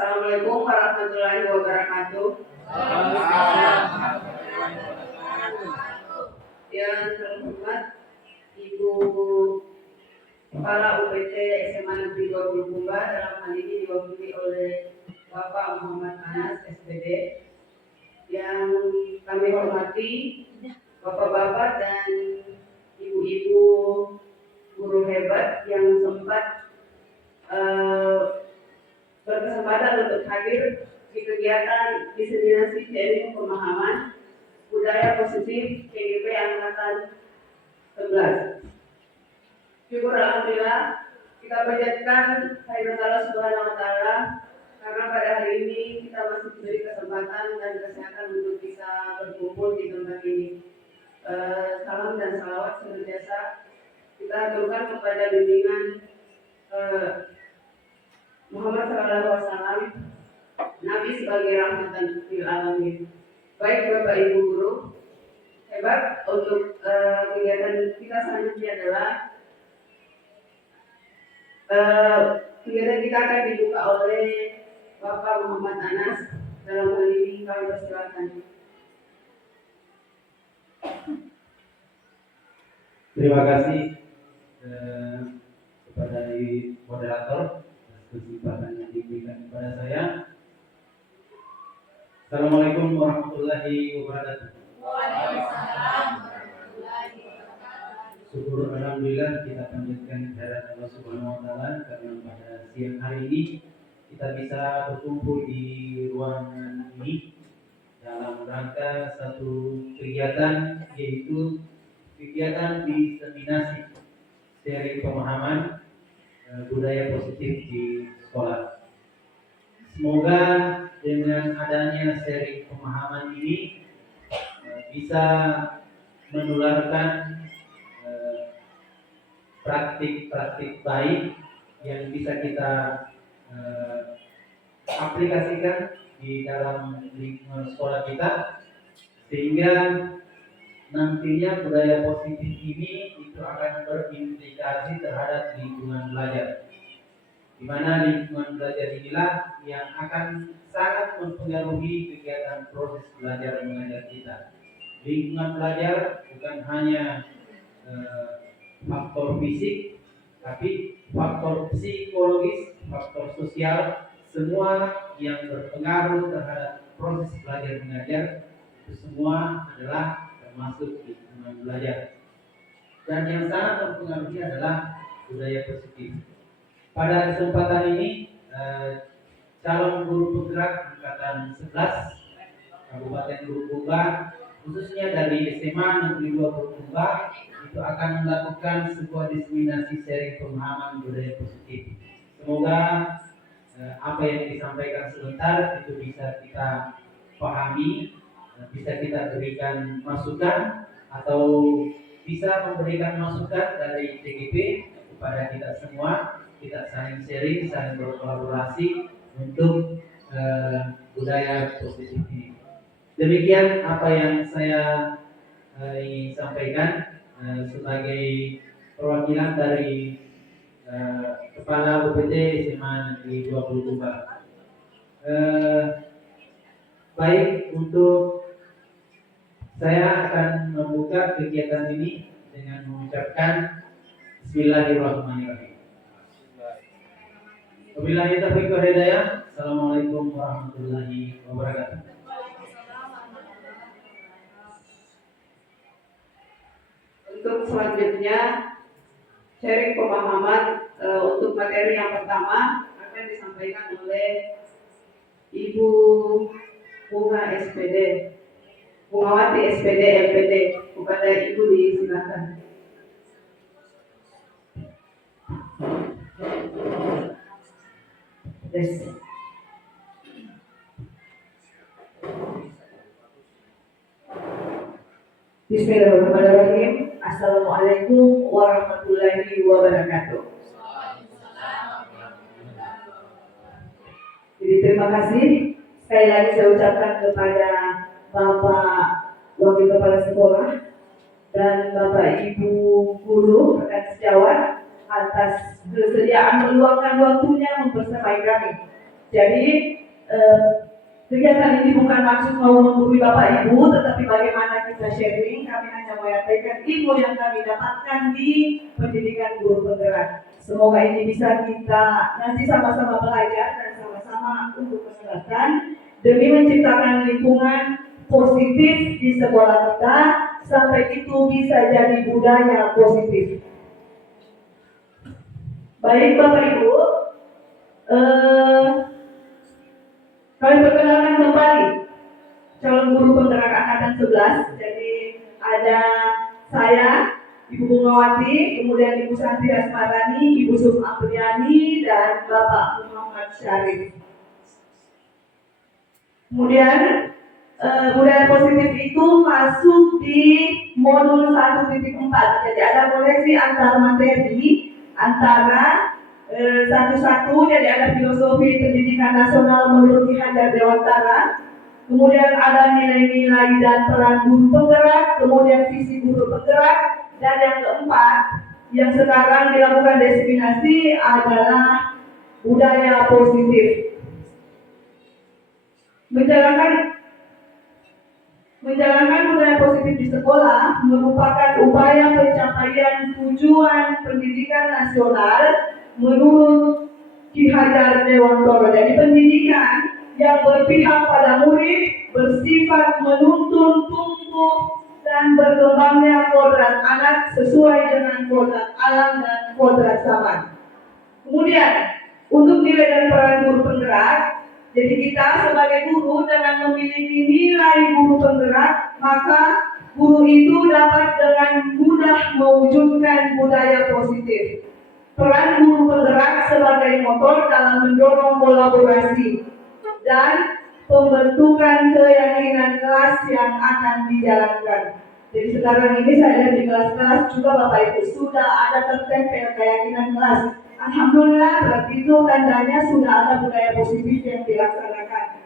Assalamualaikum warahmatullahi wabarakatuh. Yang terhormat Ibu Kepala UPT SMA Negeri 20 Kumba, dalam hal ini diwakili oleh Bapak Muhammad Anas SPD. Yang kami hormati Bapak-bapak dan ibu-ibu guru hebat yang sempat berkesempatan untuk hadir di kegiatan diseminasi sharing pemahaman budaya positif PGP Angkatan 11. Syukur alhamdulillah kita panjatkan kehadirat Allah Subhanahu wa taala karena pada hari ini kita masih diberi kesempatan dan kesehatan untuk bisa berkumpul di tempat ini. Salam dan salawat senantiasa kita aturkan kepada bimbingan Muhammad SAW, Nabi sebagai rahmatan lil alamin. Baik Bapak Ibu guru hebat, untuk kegiatan kita selanjutnya adalah kegiatan kita akan dibuka oleh Bapak Muhammad Anas. Dalam hal ini kami persilakan. Terima kasih kepada moderator atas kesempatan yang diberikan kepada saya. Assalamualaikum warahmatullahi wabarakatuh. Waalaikumsalam warahmatullahi wabarakatuh. Syukur alhamdulillah kita panjatkan kehadirat Allah Subhanahu wa taala karena pada siang hari ini kita bisa berkumpul di ruangan ini dalam rangka satu kegiatan, yaitu kegiatan diseminasi sharing pemahaman budaya positif di sekolah. Semoga dengan adanya sharing pemahaman ini bisa menularkan praktik-praktik baik yang bisa kita aplikasikan di dalam lingkungan sekolah kita, sehingga nantinya budaya positif ini itu akan berimplikasi terhadap lingkungan belajar, di mana lingkungan belajar inilah yang akan sangat mempengaruhi kegiatan proses belajar mengajar kita. Lingkungan belajar bukan hanya faktor fisik, tapi faktor psikologis, faktor sosial, semua yang berpengaruh terhadap proses belajar mengajar itu semua adalah termasuk lingkungan belajar. Dan yang sangat mempengaruhi adalah budaya positif. Pada kesempatan ini calon guru penggerak angkatan 11 Kabupaten Bulukumba, khususnya dari SMA Negeri 2 Bulukumba, itu akan melakukan sebuah diseminasi sharing pemahaman budaya positif. Semoga apa yang disampaikan sebentar itu bisa kita pahami, bisa kita berikan masukan, atau bisa memberikan masukan dari TGP kepada kita semua. Kita saling sharing, saling berkolaborasi untuk budaya positif ini. Demikian apa yang saya ingin sampaikan sebagai perwakilan dari Kepala UPT SMA Negeri 20 Kumba. Baik, untuk saya akan membuka kegiatan ini dengan mengucapkan Bismillahirrahmanirrahim. Wabillahi taufiq wal hidayah. Assalamualaikum warahmatullahi wabarakatuh. Untuk selanjutnya sharing pemahaman untuk materi yang pertama akan disampaikan oleh Ibu Bunga SPD, Bungawati SPD MPD. Kepada Ibu disilakan. Yes. Bismillahirrahmanirrahim. Assalamualaikum warahmatullahi wabarakatuh. Jadi terima kasih sekali lagi saya ucapkan kepada Bapak Wakil Kepala Sekolah dan Bapak Ibu Guru rekan sejawat atas kesediaan meluangkan waktunya membersamai kami. Jadi kegiatan ini bukan maksud mau menggurui Bapak Ibu, tetapi bagaimana kita sharing. Kami hanya menyampaikan ilmu yang kami dapatkan di pendidikan guru penggerak. Semoga ini bisa kita nanti sama-sama belajar dan sama-sama untuk menerapkan demi menciptakan lingkungan positif di sekolah kita sampai itu bisa jadi budaya positif. Baik Bapak Ibu, kami perkenalkan kembali calon guru penggerak angkatan 11. Jadi ada saya, Ibu Bungawati, kemudian Ibu Santi Asmarani, Ibu Sum Apriani, dan Bapak Muhammad Syarif. Kemudian budaya positif itu masuk di modul 1.4. Jadi ada koleksi antar materi, antara satu-satu. Jadi ada filosofi pendidikan nasional menurut Ki Hajar Dewantara. Kemudian ada nilai-nilai dan peran guru penggerak, kemudian visi guru penggerak, dan yang keempat yang sekarang dilakukan diseminasi adalah budaya positif. Menjalankan budaya positif di sekolah merupakan upaya pencapaian tujuan pendidikan nasional menurut Ki Hajar Dewantara. Jadi pendidikan yang berpihak pada murid, bersifat menuntun tumbuh dan berkembangnya kodrat anak sesuai dengan kodrat alam dan kodrat zaman. Kemudian untuk nilai dan peran guru penggerak, jadi kita sebagai guru dengan memiliki nilai guru penggerak, maka guru itu dapat dengan mudah mewujudkan budaya positif. Peran guru penggerak sebagai motor dalam mendorong kolaborasi dan pembentukan keyakinan kelas yang akan dijalankan. Jadi sekarang ini saya lihat di kelas-kelas juga Bapak Ibu sudah ada tertempel keyakinan kelas. Alhamdulillah, berarti itu tandanya sudah ada budaya positif yang dilaksanakan.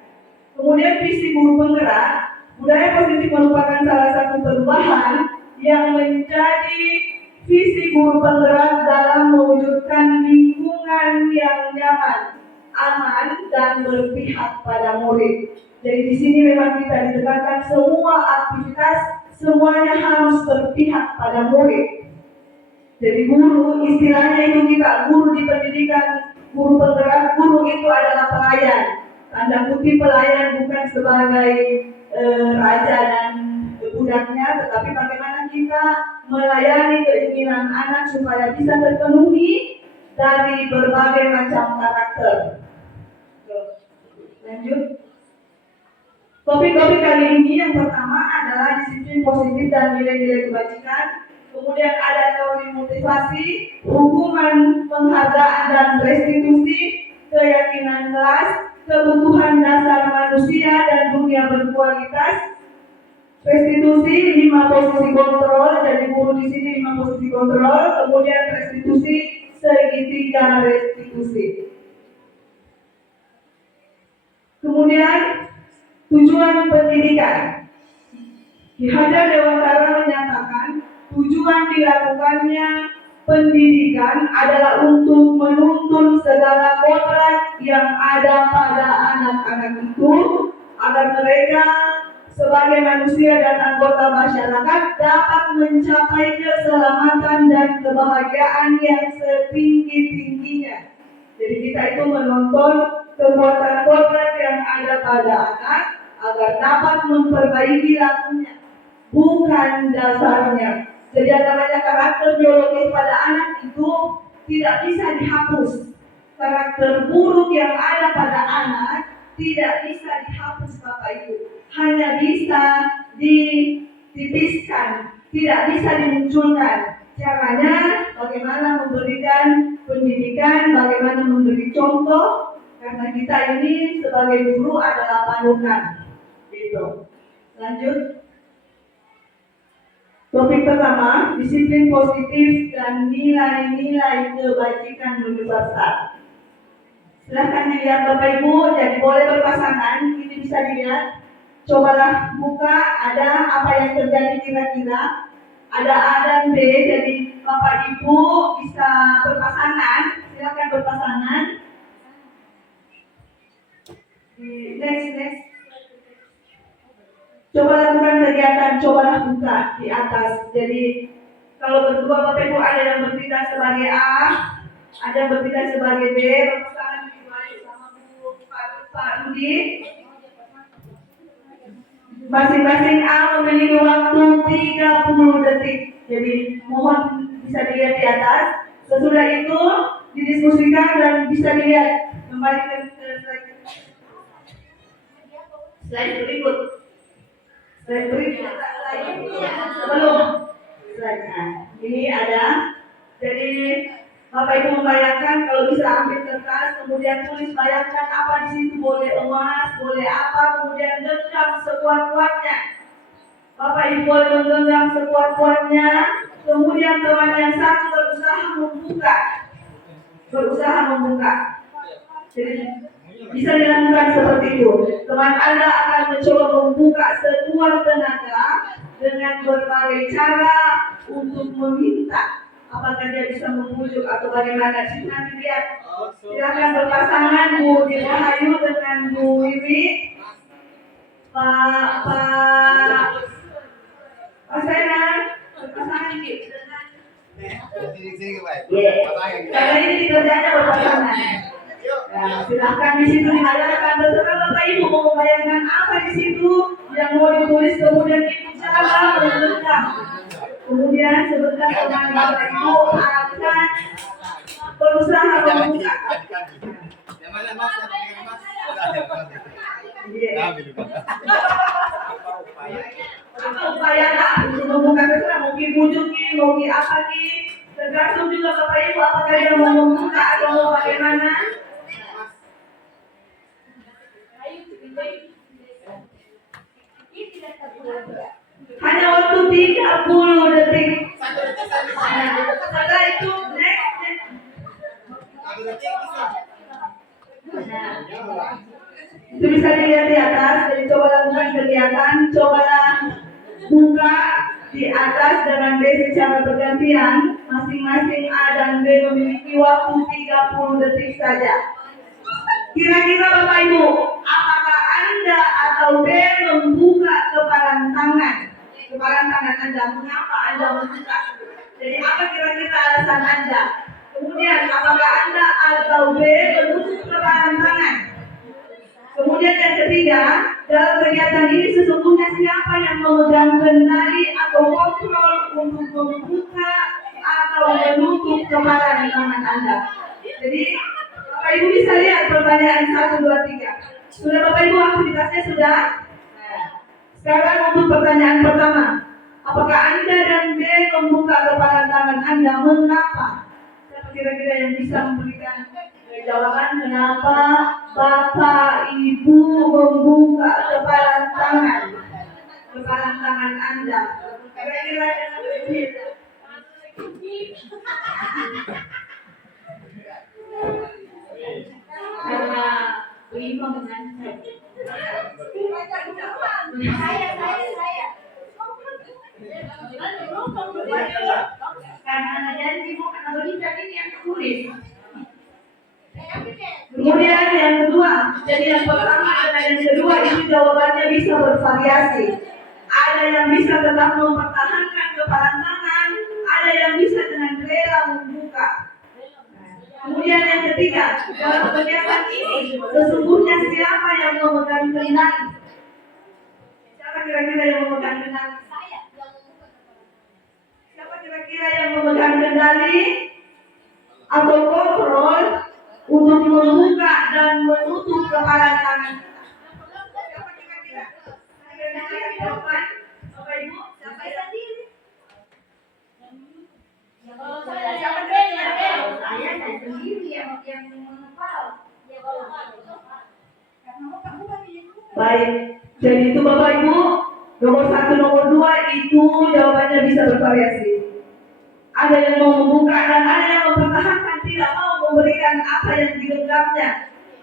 Kemudian visi guru penggerak, budaya positif merupakan salah satu perubahan yang menjadi visi guru penggerak dalam mewujudkan lingkungan yang nyaman, aman, dan berpihak pada murid. Jadi di sini memang kita ditekankan semua aktivitas semuanya harus berpihak pada murid. Jadi guru, istilahnya itu kita guru di pendidikan, guru penggerak, guru itu adalah pelayan. Tanda kutip pelayan bukan sebagai raja dan budaknya, tetapi bagaimana kita melayani keinginan anak supaya bisa terpenuhi dari berbagai macam karakter. Lanjut. Topik-topik kali ini yang pertama adalah disiplin positif dan nilai-nilai kebajikan. Kemudian ada teori motivasi, hukuman, penghargaan dan restitusi, keyakinan kelas, kebutuhan dasar manusia dan dunia berkualitas, restitusi 5 posisi kontrol. Jadi guru di sini 5 posisi kontrol. Kemudian restitusi segitiga restitusi. Kemudian tujuan pendidikan. Ki Hajar Dewantara menyatakan tujuan dilakukannya pendidikan adalah untuk menuntun segala kodrat yang ada pada anak-anak itu agar mereka sebagai manusia dan anggota masyarakat dapat mencapai keselamatan dan kebahagiaan yang setinggi-tingginya. Jadi kita itu menonton kekuatan kodrat yang ada pada anak agar dapat memperbaiki lakunya, bukan dasarnya. Jadi namanya karakter biologis pada anak itu tidak bisa dihapus. Karakter buruk yang ada pada anak tidak bisa dihapus Bapak Ibu. hanya bisa ditipiskan, tidak bisa dimunculkan. Caranya bagaimana memberikan pendidikan, bagaimana memberi contoh, karena kita ini sebagai guru adalah panutan. Gitu. Lanjut. Topik pertama, disiplin positif dan nilai-nilai kebajikan universal. Silahkan dilihat Bapak Ibu, jadi boleh berpasangan, ini bisa dilihat. Cobalah buka, ada apa yang terjadi kira-kira. Ada A dan B, jadi Bapak Ibu bisa berpasangan, silahkan berpasangan. Next. Coba lakukan kegiatan, cobalah buka di atas. Jadi kalau berdua Bapak Ibu ada yang bertindak sebagai A, ada yang bertindak sebagai B, berpasangan sama Pak Rudi. Masing-masing A memiliki waktu 30 detik. Jadi mohon bisa dilihat di atas. Sesudah itu didiskusikan dan bisa dilihat kembali ke slide berikut. Sebelum ini ada. Jadi Bapak Ibu membayangkan kalau bisa ambil kertas, kemudian tulis, bayangkan apa di situ, boleh emas, boleh apa, kemudian genggam sekuat-kuatnya. Bapak Ibu boleh menggenggam sekuat-kuatnya, kemudian teman yang satu berusaha membuka. Jadi bisa dilakukan seperti itu. Teman Anda akan mencoba membuka sekuat tenaga dengan berbagai cara untuk meminta. Apakah dia bisa membujuk atau bagaimana? Silahkan dilihat. Silahkan berpasangan Bu Dirgahayu dengan Bu Wiwi. Pak Senan berpasangan gitu. Karena ini dikerjanya berpasangan. Nah, silahkan di situ dibayangkan. Terserah Bapak Ibu mau membayangkan apa di situ yang mau ditulis, kemudian Ibu cara mengenggam. Kemudian sebentar teman Bapak Ibu akan berusaha membuka. Apa upaya untuk membuka terserah, mungkin bujukin, mungkin apa nih, tergantung juga Bapak Ibu apakah dia mau membuka atau mau bagaimana. Hanya waktu 30 detik. Setelah itu next. Itu bisa dilihat di atas. Jadi coba lakukan kegiatan, cobalah buka di atas dengan B secara bergantian. Masing-masing A dan B memiliki waktu 30 detik saja. Kira-kira Bapak Ibu, apakah Anda atau B membuka kepalan tangan? Kepalan tangan Anda, mengapa Anda membuka? Jadi apa kira-kira alasan Anda? Kemudian apakah Anda atau B menutup kepalan tangan? Kemudian yang ketiga, dalam kegiatan ini sesungguhnya siapa yang memegang kendali atau kontrol untuk membuka atau menutup kepalan tangan Anda? Jadi Bapak Ibu bisa lihat pertanyaan 1, 2, 3. Sudah Bapak Ibu aktivitasnya sudah? Sekarang untuk pertanyaan pertama. Apakah Anda dan B membuka kepalan tangan Anda? Mengapa? Siapa kira-kira yang bisa memberikan jawaban kenapa Bapak Ibu membuka kepalan tangan Anda? Kira-kira yang berbeda. Karena Ibu mengancam. Saya. Karena janji bukan berbicara ini yang tulis. Kemudian yang kedua, jadi yang pertama dan yang kedua itu jawabannya bisa bervariasi. Ada yang bisa tetap mempertahankan kepalan tangan, ada yang bisa dengan rela membuka. Kemudian yang ketiga, dalam kegiatan ini sesungguhnya siapa yang memegang kendali? Siapa kira-kira yang memegang kendali? Siapa kira-kira yang memegang kendali atau kontrol untuk membuka dan menutup kepalan tangan? Siapa kira-kira? Baik, jadi itu Bapak Ibu, nomor 1, nomor 2 itu jawabannya bisa bervariasi. Ada yang mau membuka dan ada yang mempertahankan, tidak mau memberikan apa yang digenggamnya.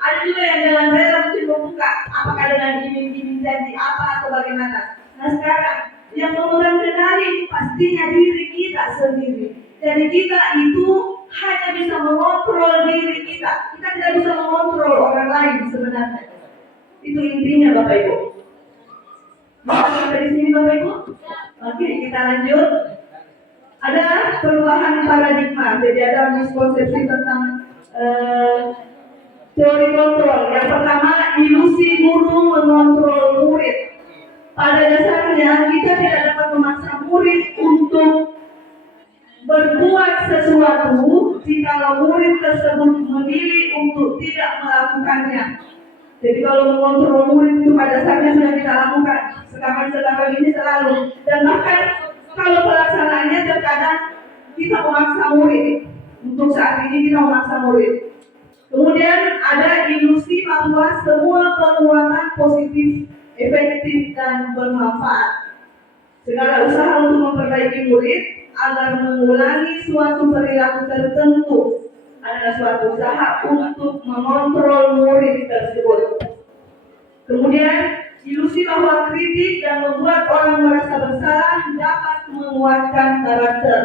Ada juga yang dengan rela mungkin membuka, apakah dengan iming-iming janji apa atau bagaimana. Nah sekarang, yang memegang kendali pastinya diri kita sendiri. Jadi kita itu hanya bisa mengontrol diri kita. Kita tidak bisa mengontrol orang lain sebenarnya. Itu intinya Bapak Ibu. Bisa sampai di sini Bapak Ibu? Oke, kita lanjut. Ada perubahan paradigma. Jadi ada miskonsepsi tentang teori kontrol. Yang pertama, ilusi guru mengontrol murid. Pada dasarnya kita tidak dapat memaksa murid untuk berbuat sesuatu jika murid tersebut memilih untuk tidak melakukannya. Jadi kalau mengontrol murid itu pada dasarnya sudah kita lakukan sekarang ini selalu, dan bahkan kalau pelaksanaannya terkadang kita memaksa murid. Untuk saat ini kita memaksa murid. Kemudian ada ilusi bahwa semua penguatan positif, efektif dan bermanfaat. Segala usaha untuk memperbaiki murid agar mengulangi suatu perilaku tertentu adalah suatu usaha untuk mengontrol murid tersebut. Kemudian ilusi bahwa kritik dan membuat orang merasa bersalah dapat menguatkan karakter.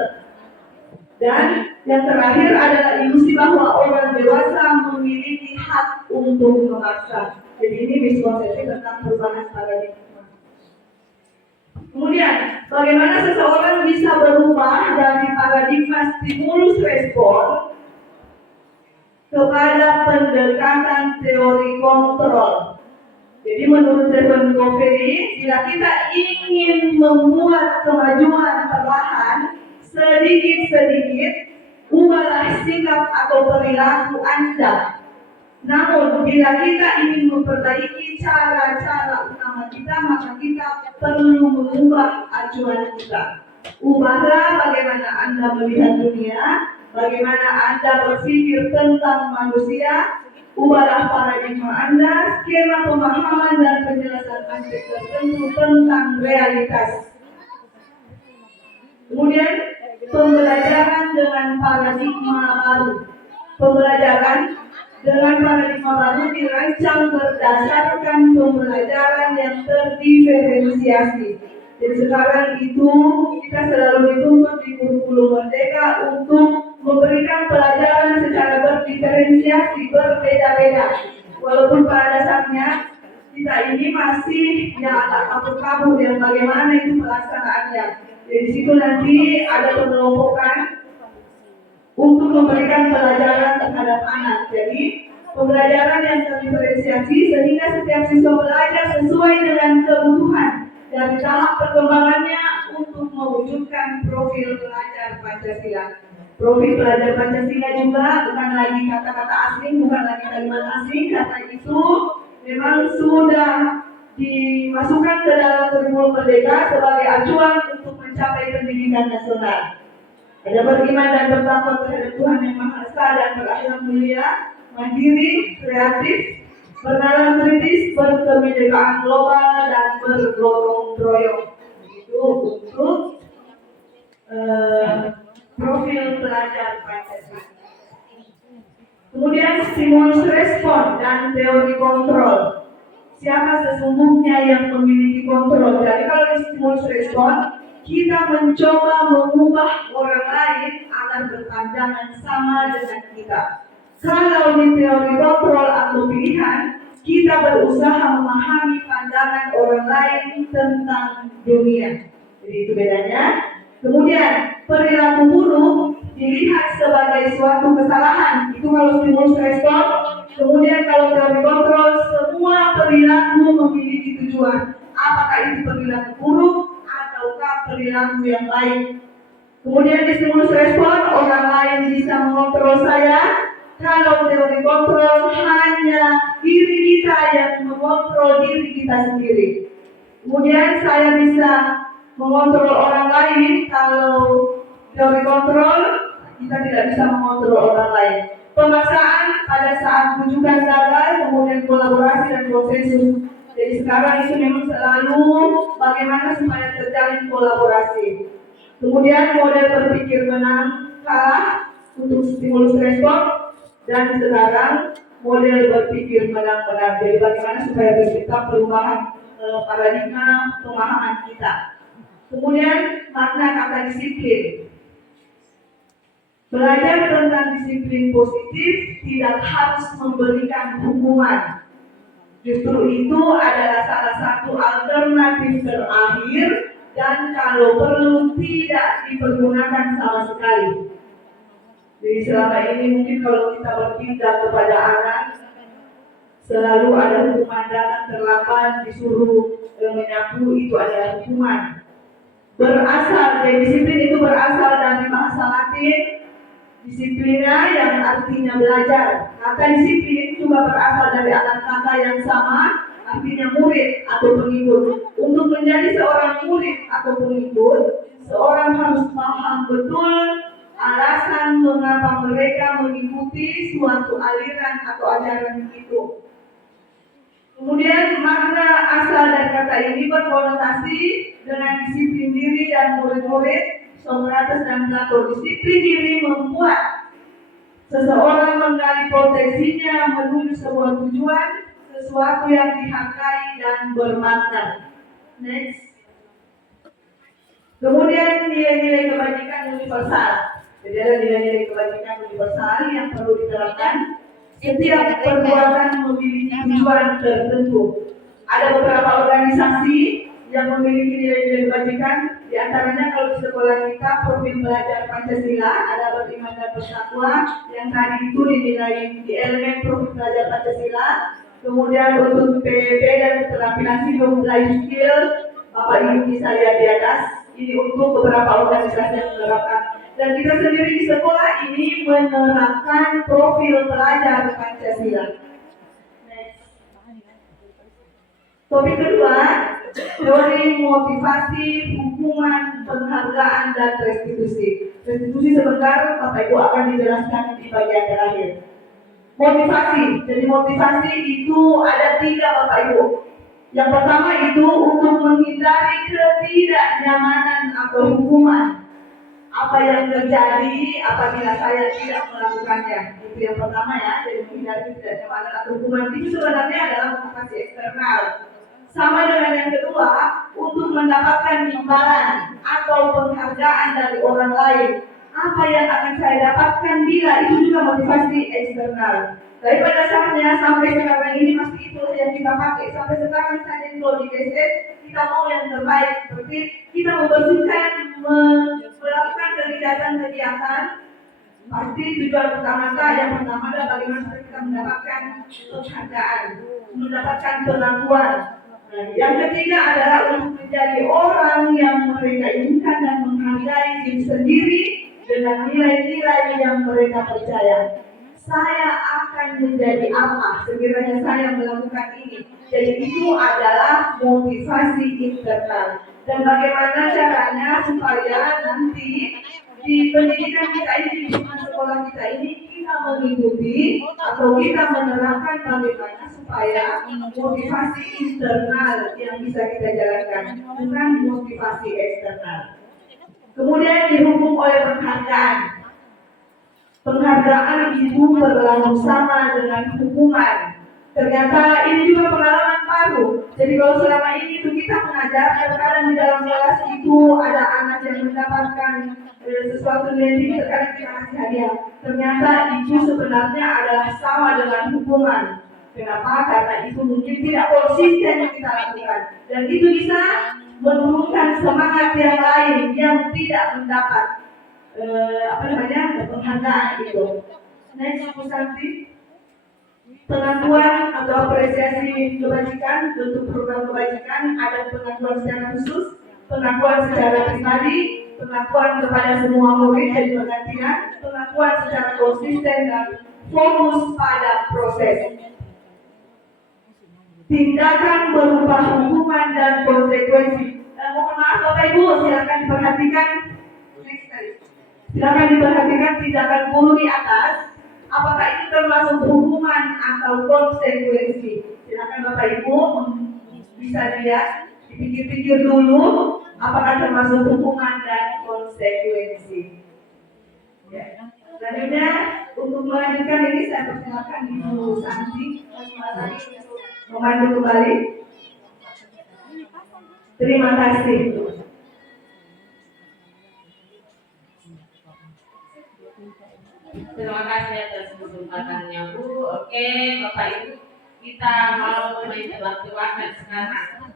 Dan yang terakhir adalah ilusi bahwa orang dewasa memiliki hak untuk memaksa. Jadi ini miskonsepsi tentang perubahan paradigma. Kemudian, bagaimana seseorang bisa berubah dari paradigma stimulus respon kepada pendekatan teori kontrol. Jadi menurut Stephen Covey, jika kita ingin membuat kemajuan perlahan, sedikit-sedikit, ubahlah sikap atau perilaku Anda. Namun, bila kita ingin memperbaiki cara-cara utama kita, maka kita perlu mengubah acuan kita. Ubahlah bagaimana Anda melihat dunia, bagaimana Anda berpikir tentang manusia, ubahlah paradigma Anda, skema pemahaman dan penjelasan aspek tertentu tentang realitas. Kemudian, pembelajaran dengan paradigma baru. Pembelajaran dengan paradigma baru dirancang berdasarkan pembelajaran yang terdiferensiasi. Jadi sekarang itu kita selalu dituntut di kurikulum Merdeka untuk memberikan pelajaran secara berdiferensiasi, berbeda-beda. Walaupun pada dasarnya kita ini masih agak kabur-kabur yang bagaimana itu pelaksanaannya. Dari situ nanti ada pengelompokan untuk memberikan pelajaran terhadap anak. Jadi pembelajaran yang terdiferensiasi sehingga setiap siswa belajar sesuai dengan kebutuhan dan tahap perkembangannya untuk mewujudkan profil pelajar Pancasila. Profil pelajar Pancasila juga bukan lagi kata-kata asing, bukan lagi kalimat asing. Kata itu memang sudah dimasukkan ke dalam kurikulum Merdeka sebagai acuan untuk mencapai pendidikan nasional. Ada beriman dan bertakwa terhadap Tuhan Yang Maha Esa dan berakhlak mulia, mandiri, kreatif, bernalar kritis, berkebinekaan global dan bergotong royong. Itu untuk profil pelajar Pancasila. Kemudian stimulus respon dan teori kontrol. Siapa sesungguhnya yang memiliki kontrol? Jadi kalau di stimulus respon, kita mencoba mengubah orang lain agar berpandangan sama dengan kita. Kalau di teori kontrol atau pilihan, kita berusaha memahami pandangan orang lain tentang dunia. Jadi itu bedanya. Kemudian perilaku buruk dilihat sebagai suatu kesalahan. Itu kalau stimulus respon. Kemudian kalau teori kontrol, semua perilaku memiliki tujuan. Apakah itu perilaku buruk ataukah perilaku yang baik. Kemudian di stimulus respon, orang lain bisa mengontrol saya. Kalau teori kontrol, hanya diri kita yang mengontrol diri kita sendiri. Kemudian saya bisa mengontrol orang lain. Kalau teori kontrol, kita tidak bisa mengontrol orang lain. Pemaksaan pada saat rujukan gagal, kemudian kolaborasi dan konsensus Jadi sekarang itu memang selalu bagaimana supaya terjalin kolaborasi. Kemudian model berpikir menang kalah untuk stimulus respon, dan sekarang model berpikir menang-menang. Jadi bagaimana supaya tercipta perubahan paradigma pemahaman kita. Kemudian makna kata disiplin. Belajar tentang disiplin positif tidak harus memberikan hukuman. Justru itu adalah salah satu alternatif terakhir dan kalau perlu tidak dipergunakan sama sekali. Jadi selama ini mungkin kalau kita bertindak kepada anak, selalu ada hukuman, datang terlambat, disuruh menyapu, itu adalah hukuman. Berasal dari disiplin itu berasal dari bahasa Latin disiplina yang artinya belajar. Kata disiplin juga berasal dari akar kata yang sama, artinya murid atau pengikut. Untuk menjadi seorang murid atau pengikut, seorang harus paham betul alasan mengapa mereka mengikuti suatu aliran atau ajaran itu. Kemudian makna asal dari kata ini berkonotasi dengan disiplin diri dan murid-murid. Socrates dan Plato, disiplin diri membuat seseorang menggali potensinya menuju sebuah tujuan, sesuatu yang dihargai dan bermakna. Next. Kemudian nilai-nilai kebajikan universal. Jadi ada nilai-nilai kebajikan universal yang perlu diterapkan. Setiap perbuatan memiliki tujuan tertentu. Ada beberapa organisasi yang memiliki nilai-nilai kebajikan. Di antaranya kalau di sekolah kita profil belajar Pancasila ada beriman dan bertakwa yang tadi itu dinilai di elemen profil belajar Pancasila. Kemudian untuk PPP dan keterampilan hidup life skill, Bapak Ibu bisa lihat di atas. Ini untuk beberapa organisasi yang menerapkan. Dan kita sendiri di sekolah ini menerapkan profil pelajar Pancasila. Next. Topik kedua, teori motivasi, hukuman, penghargaan, dan restitusi. Restitusi sebentar Bapak Ibu akan dijelaskan di bagian terakhir. Motivasi, jadi motivasi itu ada 3 Bapak Ibu. Yang pertama itu untuk menghindari ketidaknyamanan atau hukuman. Apa yang terjadi apabila saya tidak melakukannya. Itu yang pertama ya, jadi menghindari ketidaknyamanan atau hukuman. Itu sebenarnya adalah motivasi eksternal. Sama dengan yang kedua, untuk mendapatkan imbalan atau penghargaan dari orang lain. Apa yang akan saya dapatkan bila itu juga motivasi eksternal. Tapi pada dasarnya sampai sekarang ini masih itulah yang kita pakai. Sampai sekarang saya di KSS, kita mau yang terbaik. Seperti kita membersihkan, melakukan kegiatan-kegiatan. Pasti tujuan utama saya yang pertama adalah bagaimana kita mendapatkan penghargaan, mendapatkan pengakuan. Yang ketiga adalah untuk menjadi orang yang mereka inginkan dan menghargai diri sendiri dengan nilai-nilai yang mereka percaya. Saya akan menjadi apa sekiranya saya melakukan ini. Jadi itu adalah motivasi internal. Dan bagaimana caranya supaya nanti di pendidikan kita ini, di lingkungan sekolah kita ini, kita mengikuti atau kita menerapkan bagaimana supaya motivasi internal yang bisa kita jalankan, bukan motivasi eksternal. Kemudian dihubung oleh penghargaan. Penghargaan itu berlalu sama dengan hukuman. Ternyata ini juga pengalaman baru. Jadi kalau selama ini itu kita mengajar, terkadang di dalam kelas itu ada anak yang mendapatkan sesuatu yang tinggi, terkadang kita kasih hadiah. Ternyata itu sebenarnya adalah sama dengan hukuman. Kenapa? Karena itu mungkin tidak konsisten yang kita lakukan. Dan itu bisa menurunkan semangat yang lain yang tidak mendapat penghargaan itu. Next, Bu Santi. Pengakuan atau apresiasi kebajikan, bentuk program kebajikan, ada pengakuan secara khusus, pengakuan secara pribadi, pengakuan kepada semua murid jadi pergantian, pengakuan secara konsisten dan fokus pada proses. Tindakan berupa hukuman dan konsekuensi. Mohon maaf Bapak Ibu, silakan diperhatikan. Next kali. Silakan diperhatikan tindakan guru di atas. Apakah itu termasuk hukuman atau konsekuensi? Silakan Bapak Ibu bisa lihat, dipikir-pikir dulu apakah termasuk hukuman dan konsekuensi. Ya. Selanjutnya untuk melanjutkan ini saya persilakan Ibu Santi untuk memandu kembali. Terima kasih. Terima kasih atas kesempatannya Bu. Oke, Bapak Ibu, kita mau main tebak-tebakan sekarang.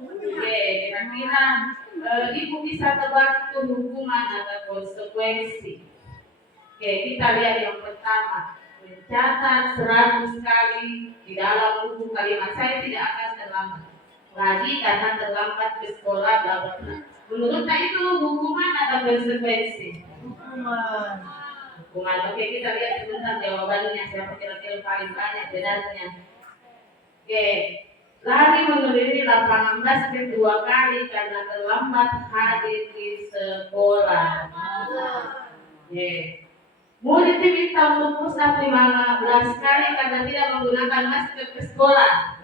Oke, kira-kira Ibu bisa tebak itu hukuman atau konsekuensi. Oke, kita lihat yang pertama. Mencatat 100 kali di dalam buku kalimat saya tidak akan terlambat lagi karena terlambat ke sekolah bla bla bla. Menurut itu hukuman atau konsekuensi? Hukuman. Oke, kita lihat sebentar jawabannya siapa kira-kira paling banyak benarnya. Oke, lari mengelilingi lapangan basket 2 kali karena terlambat hadir di sekolah. Oke. Murid diminta untuk push up 15 kali karena tidak menggunakan masker ke sekolah.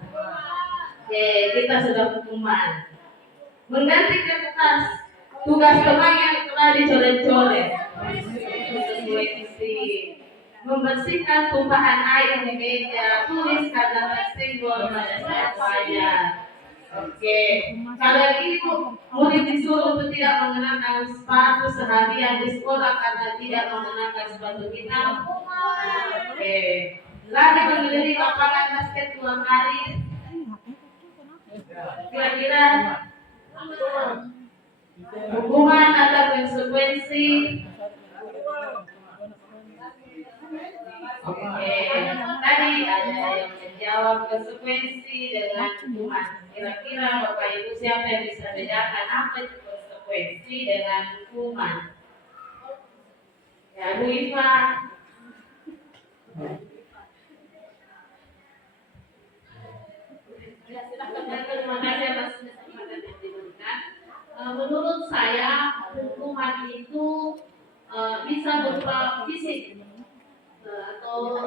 Oke, kita sudah hukuman. Mengganti kertas tugas teman yang telah dicoret-coret. Membersihkan tumpahan air di meja tulis karena tersenggol pada saat belajar. Oke, kalau yang ini Bu, murid disuruh untuk tidak mengenakan sepatu seharian di sekolah karena tidak mengenakan sepatu hitam. Oke, lagi mengelilingi lapangan basket 2 kali. Kira-kira hukuman atau konsekuensi? Oke, tadi ada yang menjawab konsekuensi dengan hukuman. Kira-kira Bapak Ibu siapa yang bisa bedakan apa itu konsekuensi dengan hukuman? Ya, Bu Iva. Ya, silakan. Terima kasih atas kesempatan yang diberikan. Menurut saya hukuman itu bisa berupa fisik atau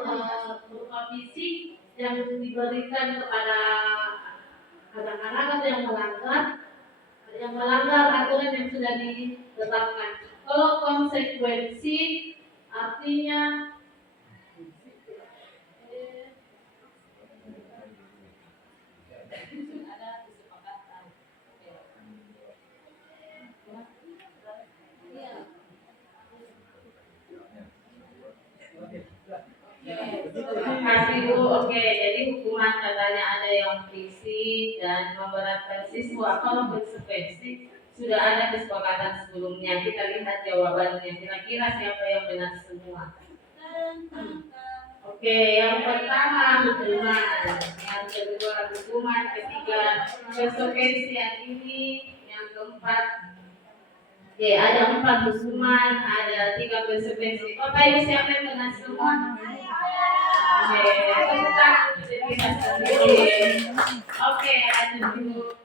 berupa fisik yang diberikan kepada anak-anak atau yang melanggar aturan yang sudah ditetapkan. Kalau konsekuensi artinya ada kesepakatan. Terima kasih Bu. Oke, jadi hukuman katanya ada yang fisik dan memberatkan siswa. Kalau konsekuensi sudah ada kesepakatan sebelumnya. Kita lihat jawabannya. Kira-kira siapa yang benar semua? Oke, yang pertama hukuman, yang kedua hukuman, ketiga konsekuensi yang ini, yang keempat. Oke, ada 4 hukuman, ada 3 konsekuensi. Bapak Ibu siapa yang benar semua? Oke, Oke, lanjut dulu.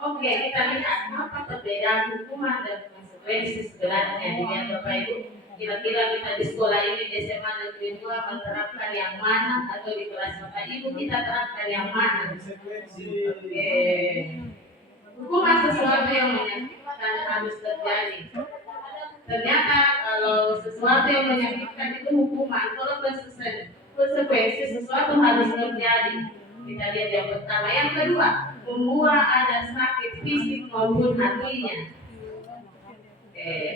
Oke, kita lihat apa perbedaan hukuman dan konsekuensi sebenarnya. Dilihat Bapak Ibu, kira-kira kita di sekolah ini di SMA Negeri 2 menerapkan yang mana atau di kelas Bapak Ibu kita terapkan yang mana? Oke, hukuman sesuatu yang menyakitkan harus terjadi. Ternyata kalau sesuatu yang menyakitkan itu hukuman, kalau konsekuensi sesuatu harus terjadi. Kita lihat yang pertama. Yang kedua, membuat ada sakit fisik maupun hatinya.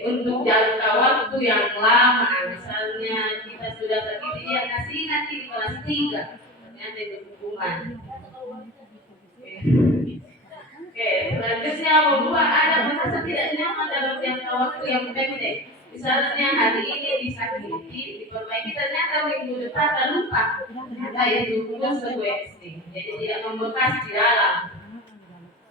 Untuk jangka waktu yang lama, misalnya kita sudah sakit dia kasih nanti di kelas 3, ternyata itu hukuman. Selanjutnya membuat ada merasa tidak nyaman dalam jangka waktu yang pendek. Misalnya hari ini disakiti, diperbaiki, ternyata minggu depan lupa. Ternyata itu konsekuensi. Jadi tidak membekas di dalam.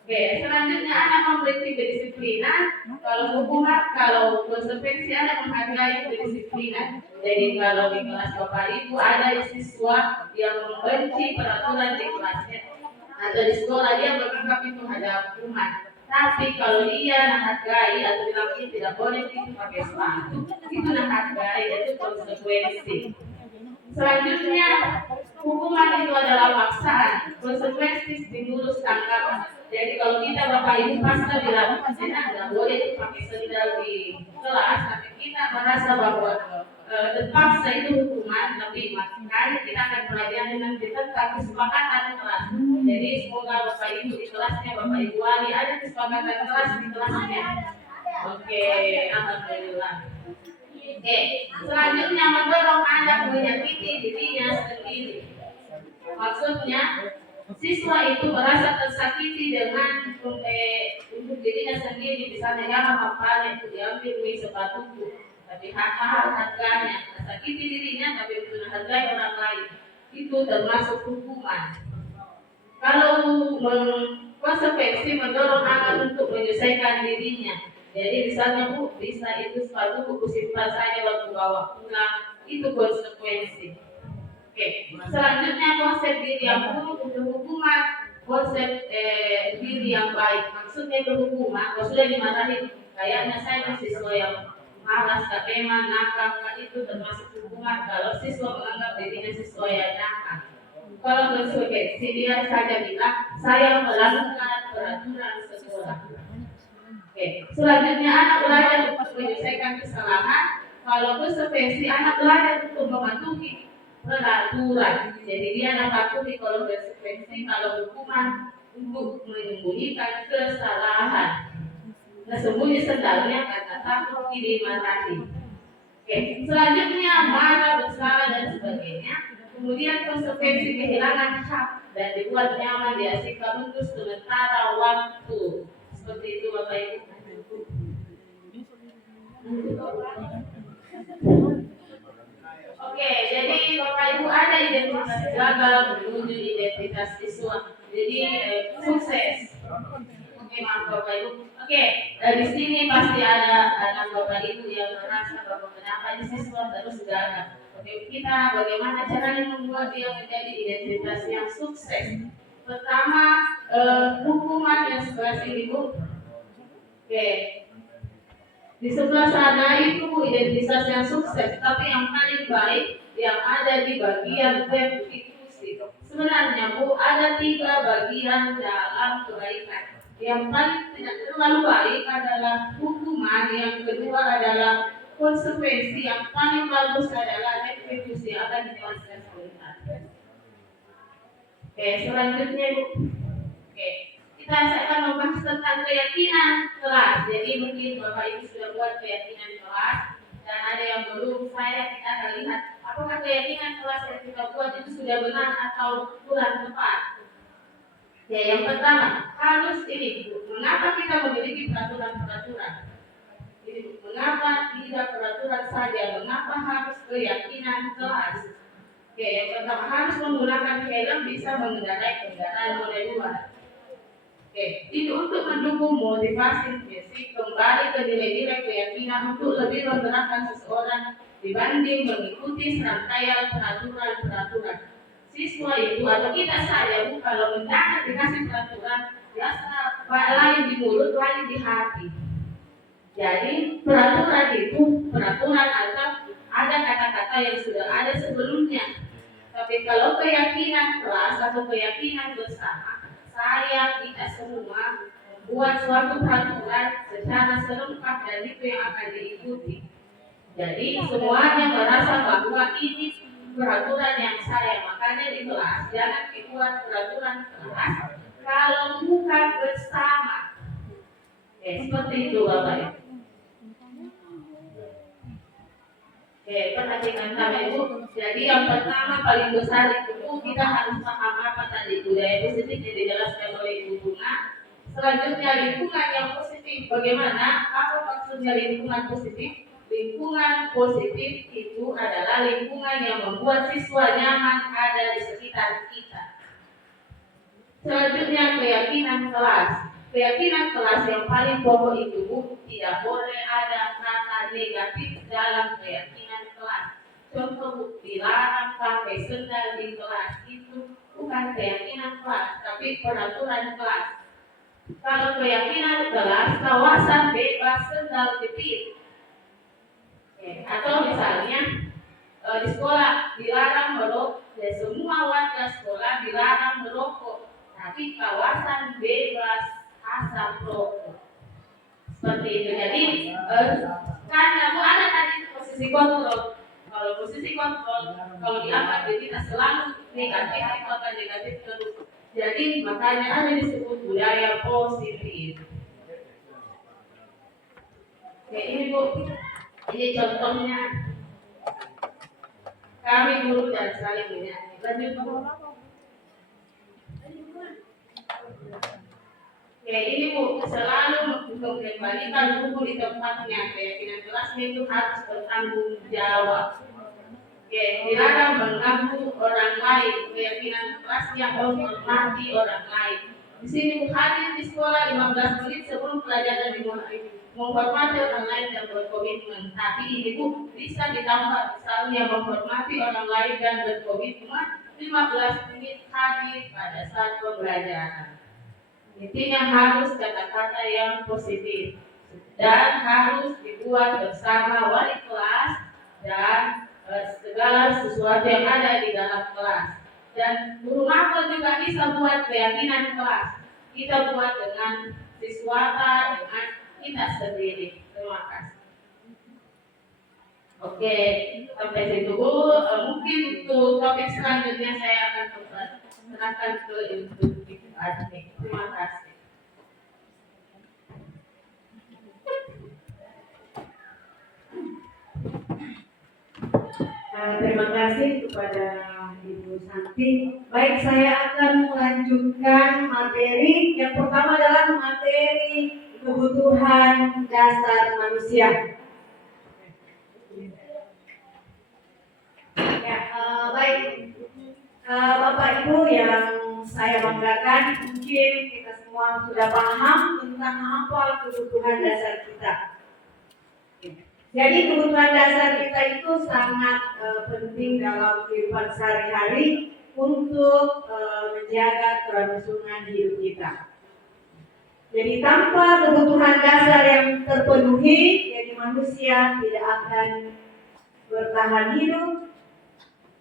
Selanjutnya anak memberi kedisiplinan. Kalau hukuman, kalau konsekuensi anak menghargai kedisiplinan. Jadi kalau di kelas Bapak Ibu ada siswa yang membenci peraturan di kelasnya atau di sekolah, dia menganggap itu ada hukuman. Tapi kalau dia menghargai atau bilang ini tidak boleh itu pakai sepatu, itu menghargai, itu konsekuensi. Selanjutnya Hukuman itu adalah paksaan, konsekuensi stimulus tangkapan. Jadi kalau kita Bapak Ibu pasti bilang, nggak boleh itu pakai sendal di kelas, tapi kita merasa bahwa terpaksa itu hukuman, tapi makanya kita akan pelajari nanti tentang kesepakatan kelas. Jadi semoga Bapak Ibu di kelasnya, Bapak Ibu wali ada kesepakatan kelas di kelasnya. Oke, alhamdulillah. Oke, selanjutnya mendorong anak menyakiti dirinya sendiri. Maksudnya siswa itu merasa tersakiti dengan untuk dirinya sendiri, misalnya jangan hafal itu diambil di sepatuku, tapi hal harganya, tersakiti dirinya tapi untuk menghargai orang lain, itu termasuk hukuman. Kalau konsekuensi mendorong anak untuk menyelesaikan dirinya, jadi misalnya Bu, bisa itu sepatu buku simpan saja waktu bawa pulang, itu konsekuensi. Oke, selanjutnya konsep diri yang buruk untuk hukuman, konsep diri yang baik. Maksudnya itu hukuman, kalau sudah dimarahin, kayaknya saya siswa yang malas, kepeman, nakal, itu termasuk hukuman. Kalau siswa menganggap dirinya siswa yang nakal, kalau konsekuensi dia saja bilang saya melanggar peraturan sekolah. Oke, selanjutnya anak belajar untuk menyelesaikan kesalahan. Kalau konsekuensi anak belajar untuk mematuhi peraturan. Jadi dia patuhi kalau konsekuensi, kalau hukuman untuk menyembunyikan kesalahan. Sembunyi sendalnya karena takut dimarahi. Oke, selanjutnya marah, bersalah dan sebagainya. Kemudian konsekuensi kehilangan hak dan dibuat nyaman, diasingkan untuk sementara waktu. Seperti itu Bapak Ibu. Oke, jadi Bapak Ibu ada identitas gagal menuju identitas siswa. Jadi sukses. Oke, maaf Bapak Ibu. Oke, di sini pasti ada anak Bapak Ibu yang merasa bahwa kenapa ini siswa terus gagal. Oke, kita bagaimana caranya membuat dia menjadi identitas yang sukses. Pertama, hukuman yang sebelah sini Bu. Oke, di sebelah sana itu identitas yang sukses, tapi yang paling baik yang ada di bagian verb itu sih. Sebenarnya Bu, ada 3 bagian dalam kebaikan. Yang paling tidak terlalu baik adalah hukuman, yang kedua adalah konsekuensi, yang paling bagus adalah retribusi. Akan dijelaskan sebentar. Oke, selanjutnya Bu. Oke, saya akan membahas tentang keyakinan kelas. Jadi mungkin Bapak Ibu sudah buat keyakinan kelas dan ada yang belum. Kita akan lihat apakah keyakinan kelas yang kita buat itu sudah benar atau kurang tepat. Ya, yang pertama harus ini, mengapa kita memiliki peraturan-peraturan? Jadi mengapa tidak peraturan saja? Mengapa harus keyakinan kelas? Oke, yang pertama harus menggunakan helm, bisa mengendarai kendaraan roda 2. Oke, ini untuk mendukung motivasi fisik, kembali ke nilai-nilai keyakinan untuk lebih menggerakkan seseorang dibanding mengikuti serangkaian peraturan-peraturan. Siswa itu atau kita saja kalau mendapat dikasih peraturan, biasa lain di mulut, lain di hati. Jadi peraturan itu peraturan atau ada kata-kata yang sudah ada sebelumnya. Tapi kalau keyakinan kelas atau keyakinan bersama, kita semua membuat suatu peraturan secara selengkap dan itu yang akan diikuti. Jadi semuanya merasa bahwa ini peraturan yang saya, makanya di kelas jangan dibuat peraturan kelas kalau bukan bersama. Seperti itu Bapak Ibu. Perhatikan kami Ibu. Jadi yang pertama paling besar itu kita harus paham apa tadi budaya positif yang dijelaskan oleh Ibu Bunga. Selanjutnya lingkungan yang positif. Bagaimana? Apa maksudnya lingkungan positif? Lingkungan positif itu adalah lingkungan yang membuat siswa nyaman ada di sekitar kita. Selanjutnya keyakinan kelas. Keyakinan kelas yang paling pokok itu tidak boleh ada kata negatif dalam keyakinan kelas. Contoh dilarang pakai sendal di kelas, itu bukan keyakinan kelas, tapi peraturan kelas. Kalau keyakinan kelas, kawasan bebas sendal jepit. Atau misalnya di sekolah dilarang merokok, semua warga sekolah dilarang merokok, tapi kawasan bebas asap rokok. Seperti itu. Jadi karena ada tadi posisi kontrol. Kalau posisi kontrol, kalau dianggap kita selalu negatif, itu akan negatif terus. Jadi makanya ada disebut budaya positif. Oke, ini Bu, ini contohnya. Kami guru dan saling menyayangi. Lanjut Bu. Oke, ini Bu, selalu mengembalikan buku di tempatnya. Keyakinan kelasnya itu harus bertanggung jawab. Oke, dilarang mengganggu orang lain. Keyakinan kelasnya menghormati orang lain. Di sini Bu hadir di sekolah 15 menit sebelum pelajaran dimulai. Menghormati orang lain dan berkomitmen. Tapi ini Bu bisa ditambah, misalnya menghormati orang lain dan berkomitmen 15 menit hadir pada saat pembelajaran. Intinya harus kata-kata yang positif dan harus dibuat bersama wali kelas dan segala sesuatu yang ada di dalam kelas. Dan guru mapel juga bisa buat keyakinan kelas. Kita buat dengan siswata, dengan kita sendiri. Terima kasih. Oke, sampai situ Bu. Mungkin untuk topik selanjutnya saya akan serahkan ke Ibu Adnik. Terima kasih. Terima kasih kepada Ibu Santi. Baik, saya akan melanjutkan materi. Yang pertama adalah materi kebutuhan dasar manusia. Ya, baik, Bapak Ibu yang saya banggakan, mungkin kita semua sudah paham tentang apa kebutuhan dasar kita. Jadi kebutuhan dasar kita itu sangat penting dalam kehidupan sehari-hari untuk menjaga kelangsungan hidup kita. Jadi tanpa kebutuhan dasar yang terpenuhi, jadi manusia tidak akan bertahan hidup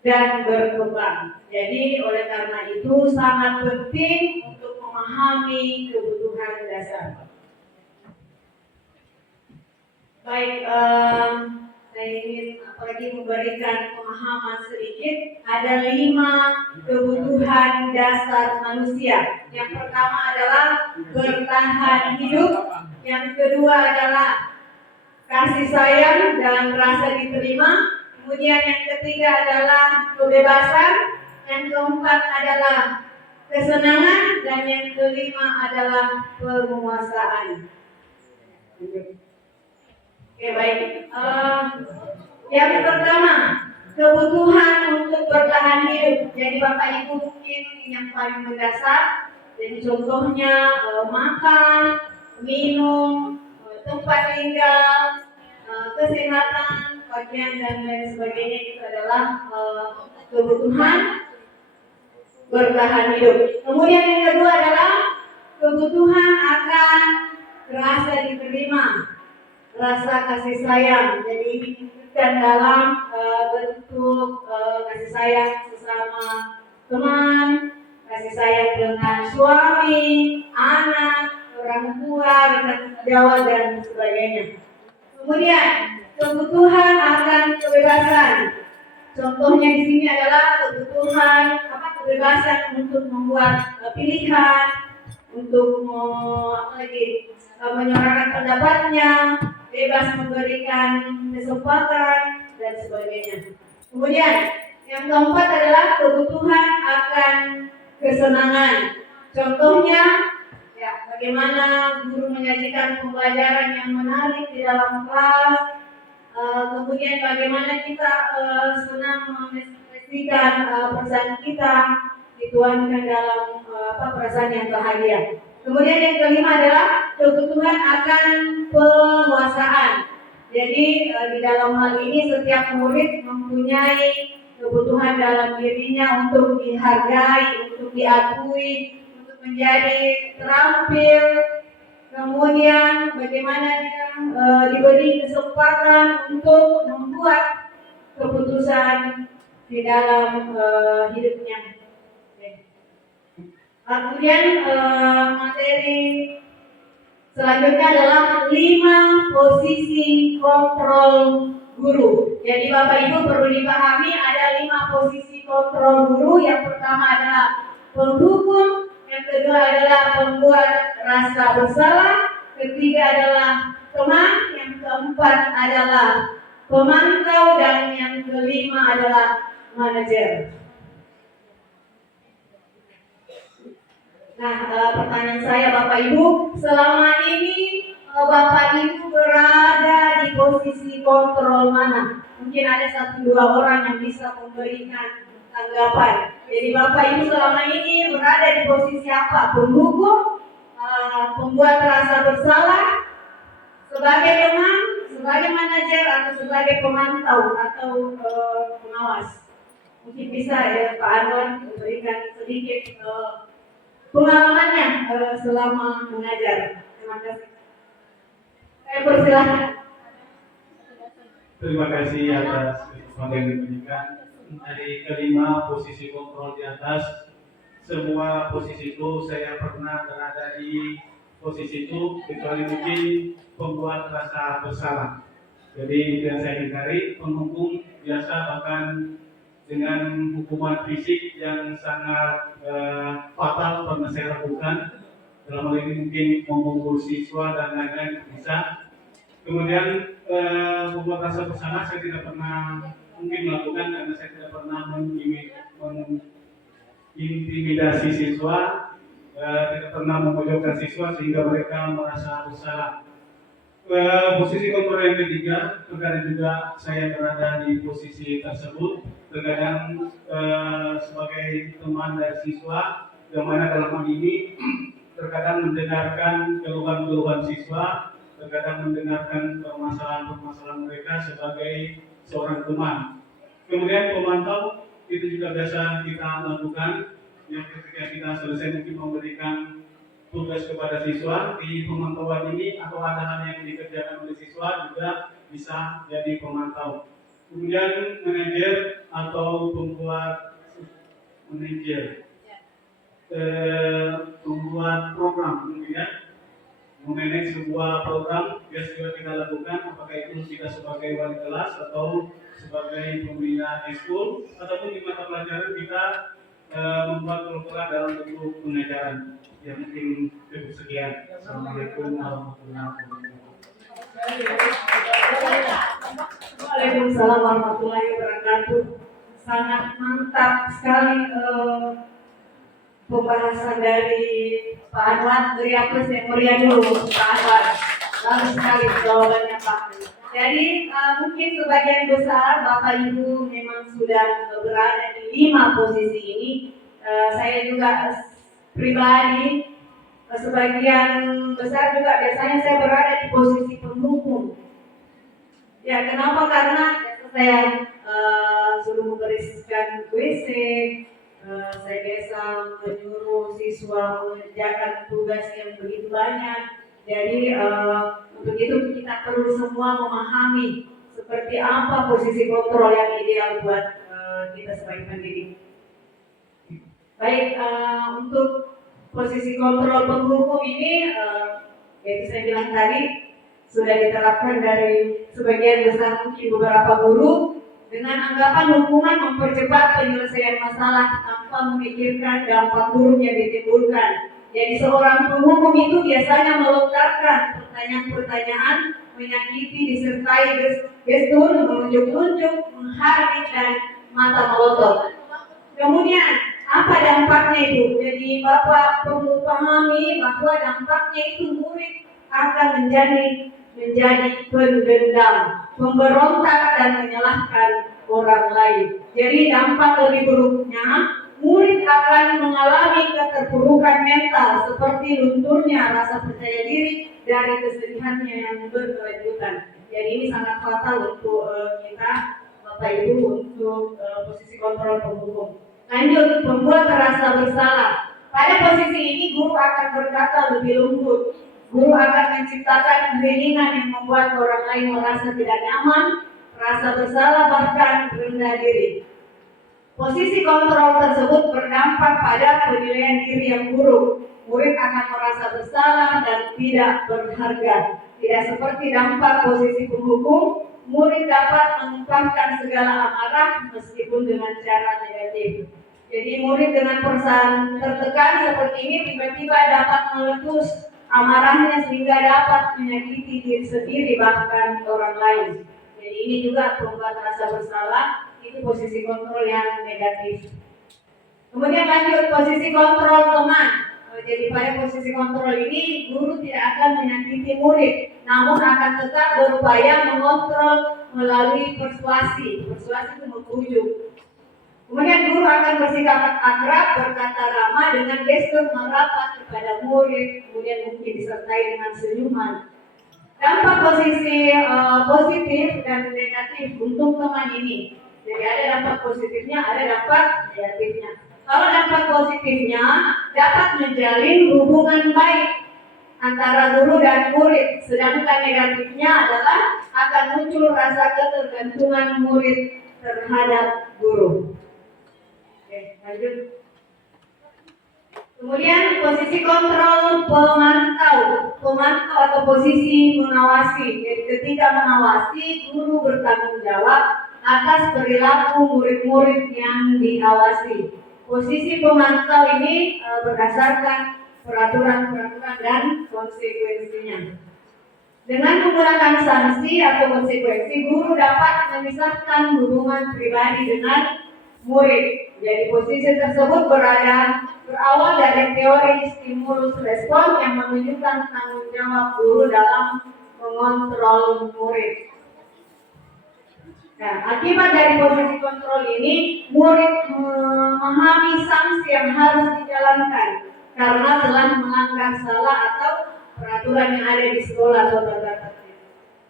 dan berkembang. Jadi oleh karena itu sangat penting untuk memahami kebutuhan dasar. Baik, saya ingin apalagi memberikan pemahaman sedikit. Ada 5 kebutuhan dasar manusia. Yang pertama adalah bertahan hidup. Yang kedua adalah kasih sayang dan rasa diterima. Kemudian yang ketiga adalah kebebasan. Yang keempat adalah kesenangan. Dan yang kelima adalah penguasaan. Oke, baik. Yang pertama, kebutuhan untuk bertahan hidup. Jadi Bapak Ibu mungkin yang paling mendasar. Jadi contohnya makan, minum, tempat tinggal, kesehatan, pakaian dan lain sebagainya itu adalah kebutuhan bertahan hidup. Kemudian yang kedua adalah kebutuhan akan rasa diterima. Rasa kasih sayang, jadi ini diwujudkan dalam bentuk kasih sayang sesama teman, kasih sayang dengan suami, anak, orang tua, rekan sejawat dan sebagainya. Kemudian kebutuhan akan kebebasan. Contohnya di sini adalah kebutuhan kebebasan untuk membuat pilihan, untuk menyuarakan pendapatnya, bebas memberikan kesempatan dan sebagainya. Kemudian yang keempat adalah kebutuhan akan kesenangan. Contohnya, ya, bagaimana guru menyajikan pembelajaran yang menarik di dalam kelas. Kemudian bagaimana kita senang mengekspresikan perasaan kita, dituangkan dalam perasaan yang bahagia. Kemudian yang kelima adalah kebutuhan akan penguasaan. Jadi di dalam hal ini setiap murid mempunyai kebutuhan dalam dirinya untuk dihargai, untuk diakui, untuk menjadi terampil. Kemudian bagaimana dia diberi kesempatan untuk membuat keputusan keputusan di dalam hidupnya. Kemudian materi selanjutnya adalah 5 posisi kontrol guru. Jadi Bapak Ibu perlu dipahami ada 5 posisi kontrol guru. Yang pertama adalah penghukum, yang kedua adalah pembuat rasa bersalah, ketiga adalah teman, yang keempat adalah pemantau, dan yang kelima adalah manajer. Nah, pertanyaan saya Bapak Ibu, selama ini Bapak Ibu berada di posisi kontrol mana? Mungkin ada 1-2 orang yang bisa memberikan tanggapan. Jadi Bapak Ibu selama ini berada di posisi apa? Penghukum, pembuat rasa bersalah, sebagai teman, sebagai manajer, atau sebagai pemantau atau pengawas. Mungkin bisa ya Pak Anwar memberikan sedikit pengalamannya selama mengajar. Terima kasih. Saya persilahkan. Terima kasih atas kesempatan yang diberikan. Dari kelima posisi kontrol di atas, semua posisi itu saya pernah berada di posisi itu, kecuali mungkin pembuat rasa bersalah. Jadi yang saya hindari penghukum biasa, bahkan dengan hukuman fisik yang sangat fatal pernah saya lakukan. Dalam hal ini mungkin memukul siswa dan lain-lain bisa. Kemudian membuat rasa bersalah saya tidak pernah mungkin melakukan, karena saya tidak pernah mengintimidasi siswa, tidak pernah memojokkan siswa sehingga mereka merasa bersalah. Posisi kontrol yang ketiga, terkadang juga saya berada di posisi tersebut, terkadang sebagai teman dari siswa, yang mana dalam hal ini terkadang mendengarkan keluhan-keluhan siswa, terkadang mendengarkan permasalahan-permasalahan mereka sebagai seorang teman. Kemudian pemantau itu juga biasa kita lakukan, yang ketika kita selesai mungkin memberikan tugas kepada siswa di pemantauan ini, atau ada hal yang dikerjakan oleh siswa juga bisa jadi pemantau. Kemudian manajer atau pembuat program, kemudian memanage sebuah program biasa juga kita lakukan, apakah itu kita sebagai wali kelas atau sebagai pembina eskul, ataupun di mata pelajaran kita membuat program dalam bentuk pengajaran. Ya mungkin cukup sekian. Assalamualaikum warahmatullahi wabarakatuh. Waalaikumsalam warahmatullahi wabarakatuh. Sangat mantap sekali pembahasan dari Pak Anwar. Beri apresiasi yang meriah dulu Pak Anwar. Lalu sekali jawabannya Pak. Jadi mungkin sebagian besar Bapak Ibu memang sudah berada di 5 posisi ini. Saya juga pribadi sebagian besar juga biasanya saya berada di posisi penghukum. Ya, kenapa? Karena saya suruh membereskan WC, saya biasa menyuruh siswa mengerjakan tugas yang begitu banyak. Jadi untuk itu kita perlu semua memahami seperti apa posisi kontrol yang ideal buat kita sebagai pendidik. Baik, untuk posisi kontrol penghukum ini, yaitu saya bilang tadi, sudah diterapkan dari sebagian besar mungkin beberapa guru, dengan anggapan hukuman mempercepat penyelesaian masalah tanpa memikirkan dampak buruk yang ditimbulkan. Jadi seorang penghukum itu biasanya melontarkan pertanyaan-pertanyaan menyakiti disertai gestur, menunjuk-nunjuk, menghardik, dan mata melotot. Kemudian apa dampaknya itu? Jadi Bapak perlu pahami bahwa dampaknya itu murid akan menjadi pendendam, pemberontak, dan menyalahkan orang lain. Jadi dampak lebih buruknya, murid akan mengalami keterpurukan mental seperti lunturnya rasa percaya diri dari kesedihannya yang berkelanjutan. Jadi ini sangat fatal untuk kita Bapak Ibu untuk posisi kontrol penghukum. Lanjut, membuat rasa bersalah. Pada posisi ini guru akan berkata lebih lembut. Guru akan menciptakan keheningan yang membuat orang lain merasa tidak nyaman, merasa bersalah bahkan rendah diri. Posisi kontrol tersebut berdampak pada penilaian diri yang buruk. Murid akan merasa bersalah dan tidak berharga. Tidak seperti dampak posisi penghukum, murid dapat mengungkapkan segala amarah meskipun dengan cara negatif. Jadi murid dengan perasaan tertekan seperti ini tiba-tiba dapat meletus amarahnya sehingga dapat menyakiti diri sendiri bahkan orang lain. Jadi ini juga membuat rasa bersalah, itu posisi kontrol yang negatif. Kemudian lanjut posisi kontrol teman. Jadi pada posisi kontrol ini guru tidak akan menyakiti murid, namun akan tetap berupaya mengontrol melalui persuasi. Persuasi itu membujuk. Kemudian guru akan bersikap akrab, berkata ramah dengan gestur merapat kepada murid, kemudian mungkin disertai dengan senyuman. Dampak posisi positif dan negatif untuk teman ini. Jadi ada dampak positifnya, ada dampak negatifnya. Kalau dampak positifnya dapat menjalin hubungan baik antara guru dan murid, sedangkan negatifnya adalah akan muncul rasa ketergantungan murid terhadap guru. Oke, lanjut. Kemudian posisi kontrol pemantau atau posisi mengawasi. Jadi ketika mengawasi, guru bertanggung jawab atas perilaku murid-murid yang diawasi. Posisi pemantau ini berdasarkan peraturan-peraturan dan konsekuensinya. Dengan menggunakan sanksi atau konsekuensi, guru dapat memisahkan hubungan pribadi dengan murid. Jadi posisi tersebut berawal dari teori stimulus respon yang menunjukkan tanggung jawab guru dalam mengontrol murid. Nah, akibat dari posisi kontrol ini, murid memahami sanksi yang harus dijalankan karena telah melanggar salah atau peraturan yang ada di sekolah atau tata tertib.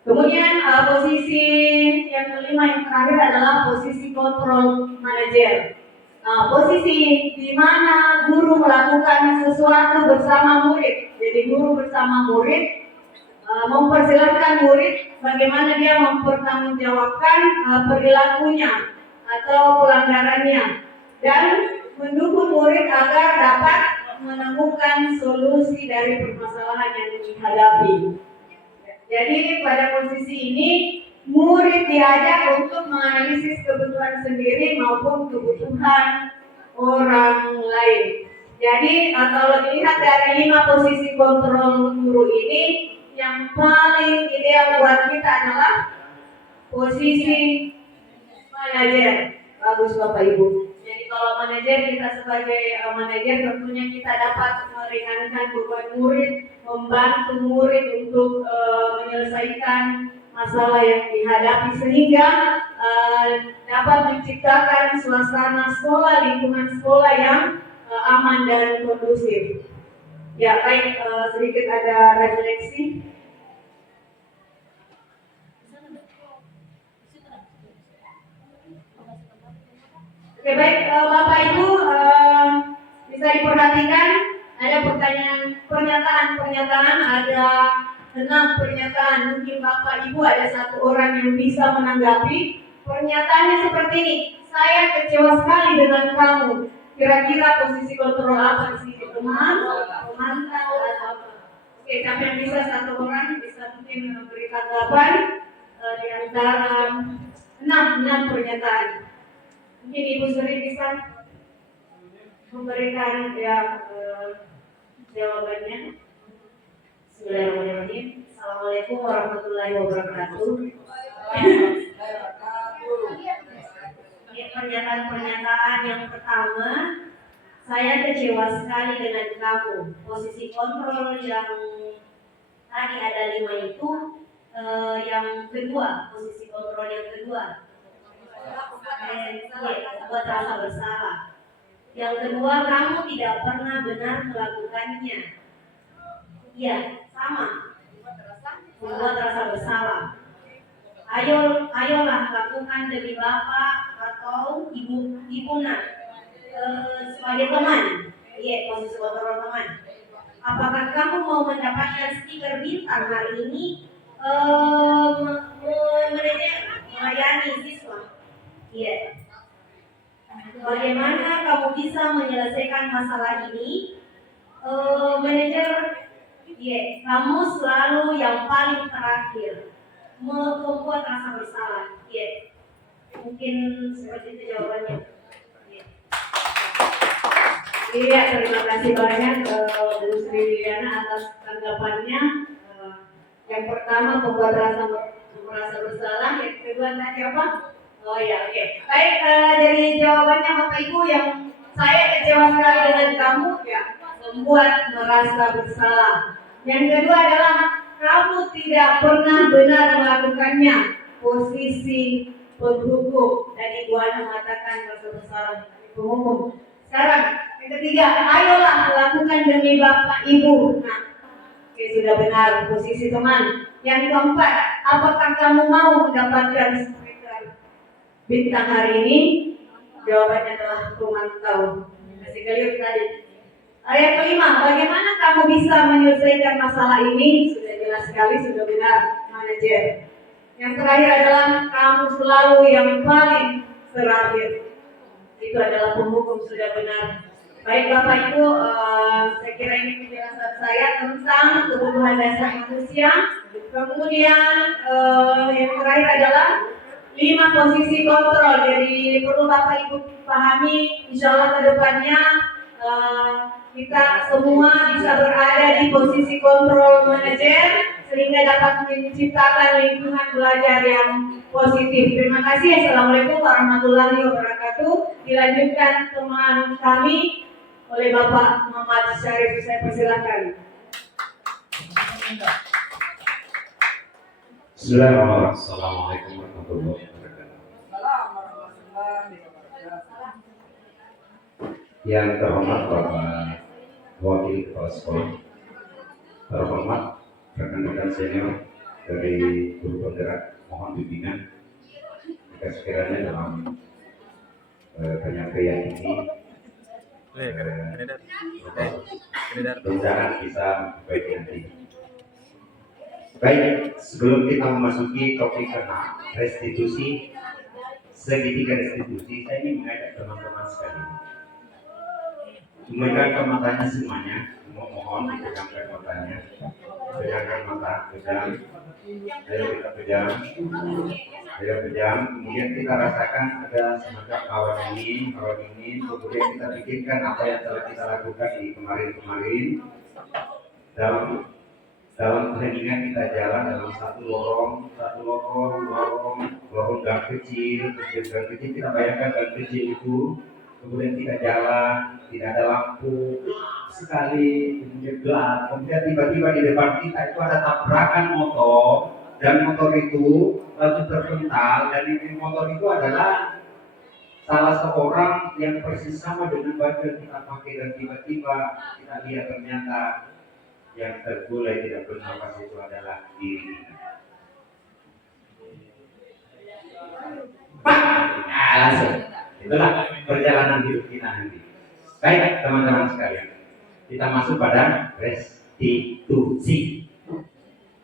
Kemudian posisi yang kelima yang terakhir adalah posisi kontrol manajer. Posisi di mana guru melakukan sesuatu bersama murid. Jadi guru bersama murid mempersilahkan murid bagaimana dia mempertanggungjawabkan perilakunya atau pelanggarannya dan mendukung murid agar dapat menemukan solusi dari permasalahan yang dihadapi. Jadi pada posisi ini murid diajak untuk menganalisis kebutuhan sendiri maupun kebutuhan orang lain. Jadi kalau dilihat dari 5 posisi kontrol guru ini, yang paling ideal buat kita adalah posisi manajer. Bagus Bapak Ibu. Jadi kalau manajer, kita sebagai manajer tentunya kita dapat meringankan beban murid, membantu murid untuk menyelesaikan masalah yang dihadapi sehingga dapat menciptakan suasana sekolah, lingkungan sekolah yang aman dan kondusif. Ya baik, sedikit ada refleksi. Oke baik, Bapak Ibu bisa diperhatikan ada pernyataan, ada 6 pernyataan. Mungkin Bapak Ibu ada 1 orang yang bisa menanggapi. Pernyataannya seperti ini, saya kecewa sekali dengan kamu. Kira-kira posisi kontrol apa di sini? Teman, pemantau atau apa? Oke, siapa yang bisa 1 orang bisa mungkin memberi tanggapan di antara 6 pernyataan. Mungkin Ibu Sri bisa memberikan jawabannya. Bismillahirrahmanirrahim. Assalamualaikum warahmatullahi wabarakatuh. Pernyataan yang pertama, saya kecewa sekali dengan kamu. Posisi kontrol yang tadi ada 5 itu, yang kedua, posisi kontrol yang kedua, buat rasa bersalah. Yang kedua, kamu tidak pernah benar melakukannya. Iya, sama. Membuat rasa bersalah. Ayolah lakukan demi bapak atau ibu nak sebagai teman. Iya, posisi kontrol teman. Apakah kamu mau mendapatkan stiker bintang hari ini? Manajer melayani siswa. Iya. Bagaimana kamu bisa menyelesaikan masalah ini? Manajer, iya, kamu selalu yang paling terakhir. Membuat rasa bersalah. Iya. Mungkin seperti itu jawabannya. Iya. Iya, terima kasih banyak Bu Sri Liliana atas tanggapannya. Yang pertama membuat merasa bersalah, yang kedua tadi apa? Oh ya, oke. Baik, dari jawabannya Bapak Ibu yang saya kecewa sekali dengan kamu, ya, membuat merasa bersalah. Yang kedua adalah kamu tidak pernah benar melakukannya. Posisi penghukum dan Ibu Ana mengatakan merasa bersalah penghukum. Sekarang yang ketiga, ayolah lakukan demi Bapak Ibu. Nah, oke, sudah benar posisi teman. Yang keempat, apakah kamu mau mendapatkan bintang hari ini? Jawabannya adalah memantau. Kasih kalian tadi. Yang kelima, bagaimana kamu bisa menyelesaikan masalah ini? Sudah jelas sekali, sudah benar, manajer. Yang terakhir adalah kamu selalu yang paling terakhir. Itu adalah penghukum, sudah benar. Baik Bapak Ibu, saya kira ini penjelasan saya tentang kebutuhan dasar manusia. Kemudian yang terakhir adalah 5 posisi kontrol. Jadi perlu Bapak Ibu pahami, insya Allah ke depannya kita semua bisa berada di posisi kontrol manajer sehingga dapat menciptakan lingkungan belajar yang positif. Terima kasih. Assalamualaikum warahmatullahi wabarakatuh. Dilanjutkan teman kami oleh Bapak Muhammad Syarif. Saya persilakan. Bismillahirrahmanirrahim. Assalamualaikum warahmatullahi wabarakatuh. Yang terhormat Bapak Wakil Kepala Sekolah, terhormat rekan-rekan senior dari guru penggerak, mohon bimbingan jika sekiranya dalam penyampaian ini rencana bisa baik nanti. Baik, sebelum kita memasuki topik kena restitusi, segitiga restitusi, saya ingin mengajak teman-teman sekalian memegangkan matanya semuanya. Mohon dipegangkan matanya, pejamkan mata, pejam, ayo kita pejam, kemudian kita rasakan ada semacam awan dingin, kemudian kita pikirkan apa yang telah kita lakukan di kemarin-kemarin. Dalam keheningan kita jalan dalam satu lorong gang kecil, kita bayangkan gang kecil itu, kemudian kita jalan, tidak ada lampu sekali, kemudian gelap, kemudian tiba-tiba di depan kita itu ada tabrakan motor, dan motor itu langsung terpental, dan ini motor itu adalah salah seorang yang persis sama dengan baju yang kita pakai, dan tiba-tiba kita lihat ternyata yang tergulai tidak bernapas itu adalah diri kita. Langsung. Itulah perjalanan hidup kita nanti. Baik teman-teman sekalian, kita masuk pada restitusi.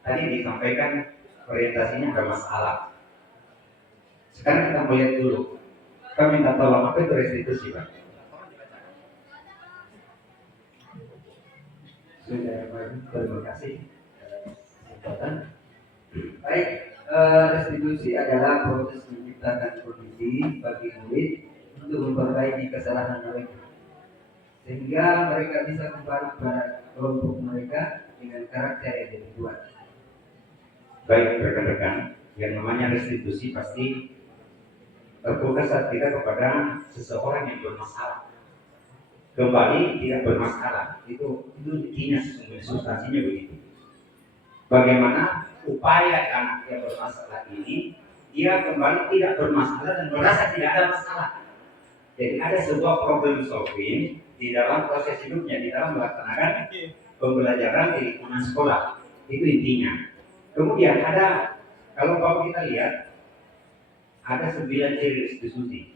Tadi disampaikan orientasinya ada masalah. Sekarang kita melihat dulu. Kita minta tolong, apa itu restitusi, Pak? Terima kasih. Baik, restitusi adalah proses menciptakan kondisi bagi murid untuk memperbaiki kesalahan mereka, sehingga mereka bisa kembali pada kelompok mereka dengan karakter yang dibuat. Baik rekan-rekan, yang namanya restitusi pasti terfokus saat kita kepada seseorang yang bermasalah. Kembali tidak bermasalah, itu intinya sesungguhnya, substansinya begitu. Bagaimana upaya anak yang bermasalah ini dia kembali tidak bermasalah dan merasa tidak ada masalah. Jadi ada sebuah problem solving di dalam proses hidupnya, di dalam melaksanakan pembelajaran di lingkungan sekolah. Itu intinya. Kemudian ada, kalau kita lihat ada 9 ciri restitusi.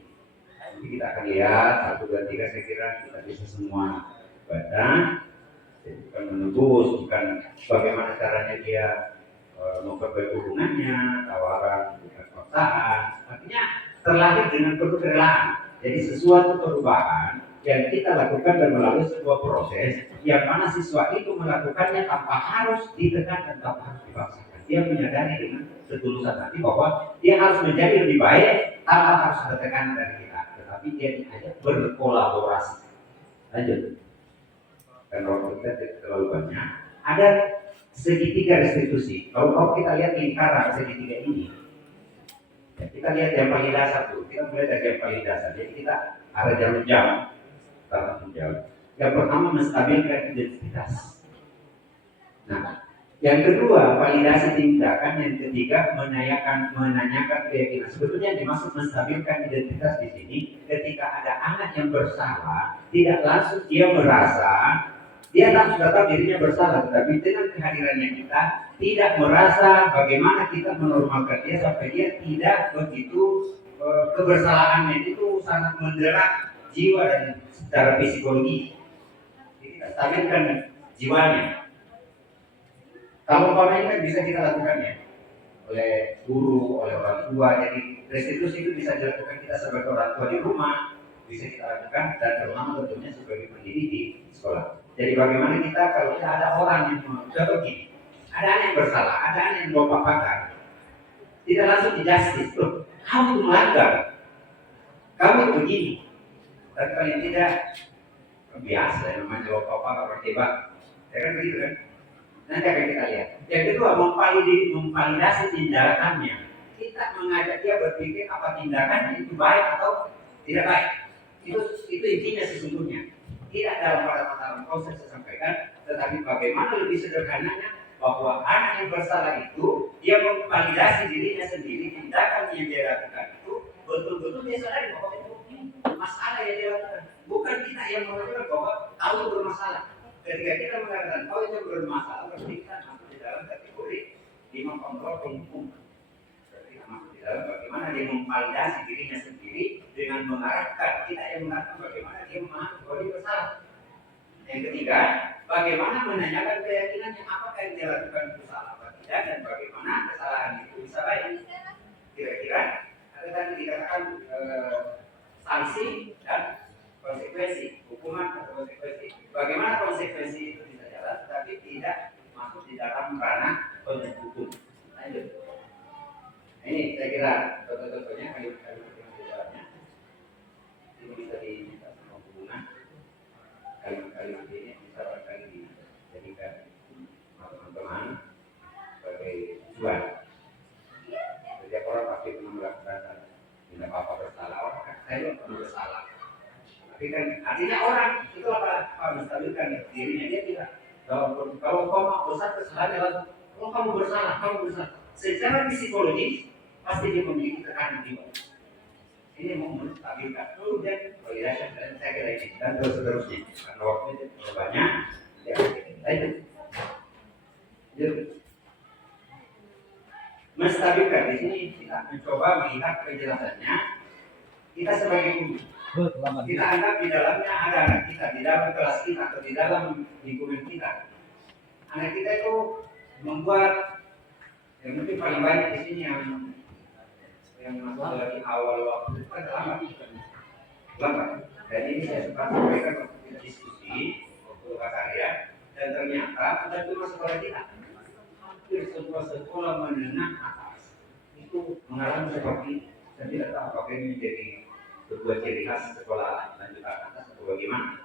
Jadi kita akan lihat 1, 2, 3, saya kira kita bisa semua baca. Jadi bukan menebus, bukan bagaimana caranya dia memperbaiki hubungannya, tawaran bukan paksaan, artinya terlahir dengan penuh kerelaan. Jadi sesuatu perubahan yang kita lakukan dan melalui sebuah proses yang mana siswa itu melakukannya tanpa harus ditekan dan tanpa harus dipaksakan. Dia menyadari dengan ketulusan hati bahwa dia harus menjadi lebih baik tanpa harus ada tekanan dari kita, tetapi dia diajak berkolaborasi. Lanjut. Karena waktu kita tidak terlalu banyak. Ada segitiga restitusi. Kalau kita lihat lingkaran segitiga ini, ya, kita lihat yang paling dasar tuh. Kita mulai dari yang paling dasar. Jadi kita ada jalur jauh, jauh. Yang pertama menstabilkan identitas. Nah, yang kedua validasi tindakan. Yang ketiga menanyakan keyakinan. Sebetulnya dimaksud menstabilkan identitas di sini. Ketika ada anak yang bersalah, tidak langsung dia merasa dia tak sudah tahu dirinya bersalah, tetapi dengan kehadirannya kita tidak merasa bagaimana kita menormalkan dia sampai dia tidak begitu kebersalahannya itu sangat mendera jiwa dan secara psikologi. Kita stabilkan jiwanya. Kalau umpamanya kan bisa kita lakukan ya oleh guru, oleh orang tua. Jadi restitusi itu bisa dilakukan kita sebagai orang tua di rumah, bisa kita lakukan dan terutama tentunya sebagai pendidik di sekolah. Jadi bagaimana kita kalau ada orang yang begini, ada anak yang bersalah, ada anak yang bawa pakar, tidak langsung di justice, loh, kamu itu melanggar, kamu itu begini, tapi paling tidak biasa ya, namanya bawa pakar berdebat, ya kan begitu kan? Nanti akan kita lihat. Yang kedua memvalidasi tindakannya. Kita mengajak dia berpikir apa tindakannya itu baik atau tidak baik. Itu intinya sesungguhnya. Tidak dalam pada proses saya sampaikan, tetapi bagaimana lebih sederhananya bahwa anak yang bersalah itu dia memvalidasi dirinya sendiri, tindakan yang dia lakukan itu betul-betul dia sadari bahwa itu masalah yang dia lakukan. Bukan kita yang mengatakan bahwa tahu bermasalah. Ketika kita mengatakan tahu itu bermasalah, berarti kita masuk di dalam kategori lima kontrol hukum. Berarti kita masuk di dalam bagaimana dia memvalidasi dirinya sendiri dengan mengarahkan kita yang mengatakan bagaimana dia memahami bahwa dia bersalah. Yang ketiga, bagaimana menanyakan keyakinannya apakah yang dia lakukan itu salah atau tidak dan bagaimana kesalahan itu bisa baik. Kira-kira ada tadi dikatakan sanksi dan konsekuensi, hukuman atau konsekuensi. Bagaimana konsekuensi itu bisa jalan tetapi tidak masuk di dalam ranah hukum. Lanjut. Ini saya kira contoh-contohnya kalimat-kalimat yang di dalamnya ini bisa diminta sama hubungan. Kalimat-kalimat ini bisa barangkali dijadikan teman-teman sebagai tujuan. Setiap orang pasti pernah melakukan tidak apa-apa bersalah. Orang kan saya belum pernah bersalah. Tapi kan artinya orang itu apa menstabilkan dirinya dia tidak. Kalau kamu besar kesalahannya langsung, kalau kamu bersalah. Secara psikologis pasti dia memiliki tekanan jiwa. Ini mau menstabilkan dulu dan validasi dan saya kira ini dan terus-terusnya karena waktunya terlalu banyak. Ya, lanjut. Menstabilkan di sini kita mencoba melihat penjelasannya. Kita sebagai guru, kita anggap di dalamnya ada anak kita, di dalam kelas kita atau di dalam lingkungan kita. Anak kita itu membuat yang mungkin paling banyak di sini yang masuk dari awal waktu itu kan lambat. Dan ini saya sempat sampaikan waktu kita diskusi waktu karya dan ternyata bukan cuma sekolah kita, hampir semua sekolah menengah atas itu mengalami seperti ini. Saya tidak tahu apakah ini menjadi sebuah ciri khas sekolah lanjutan atas atau bagaimana.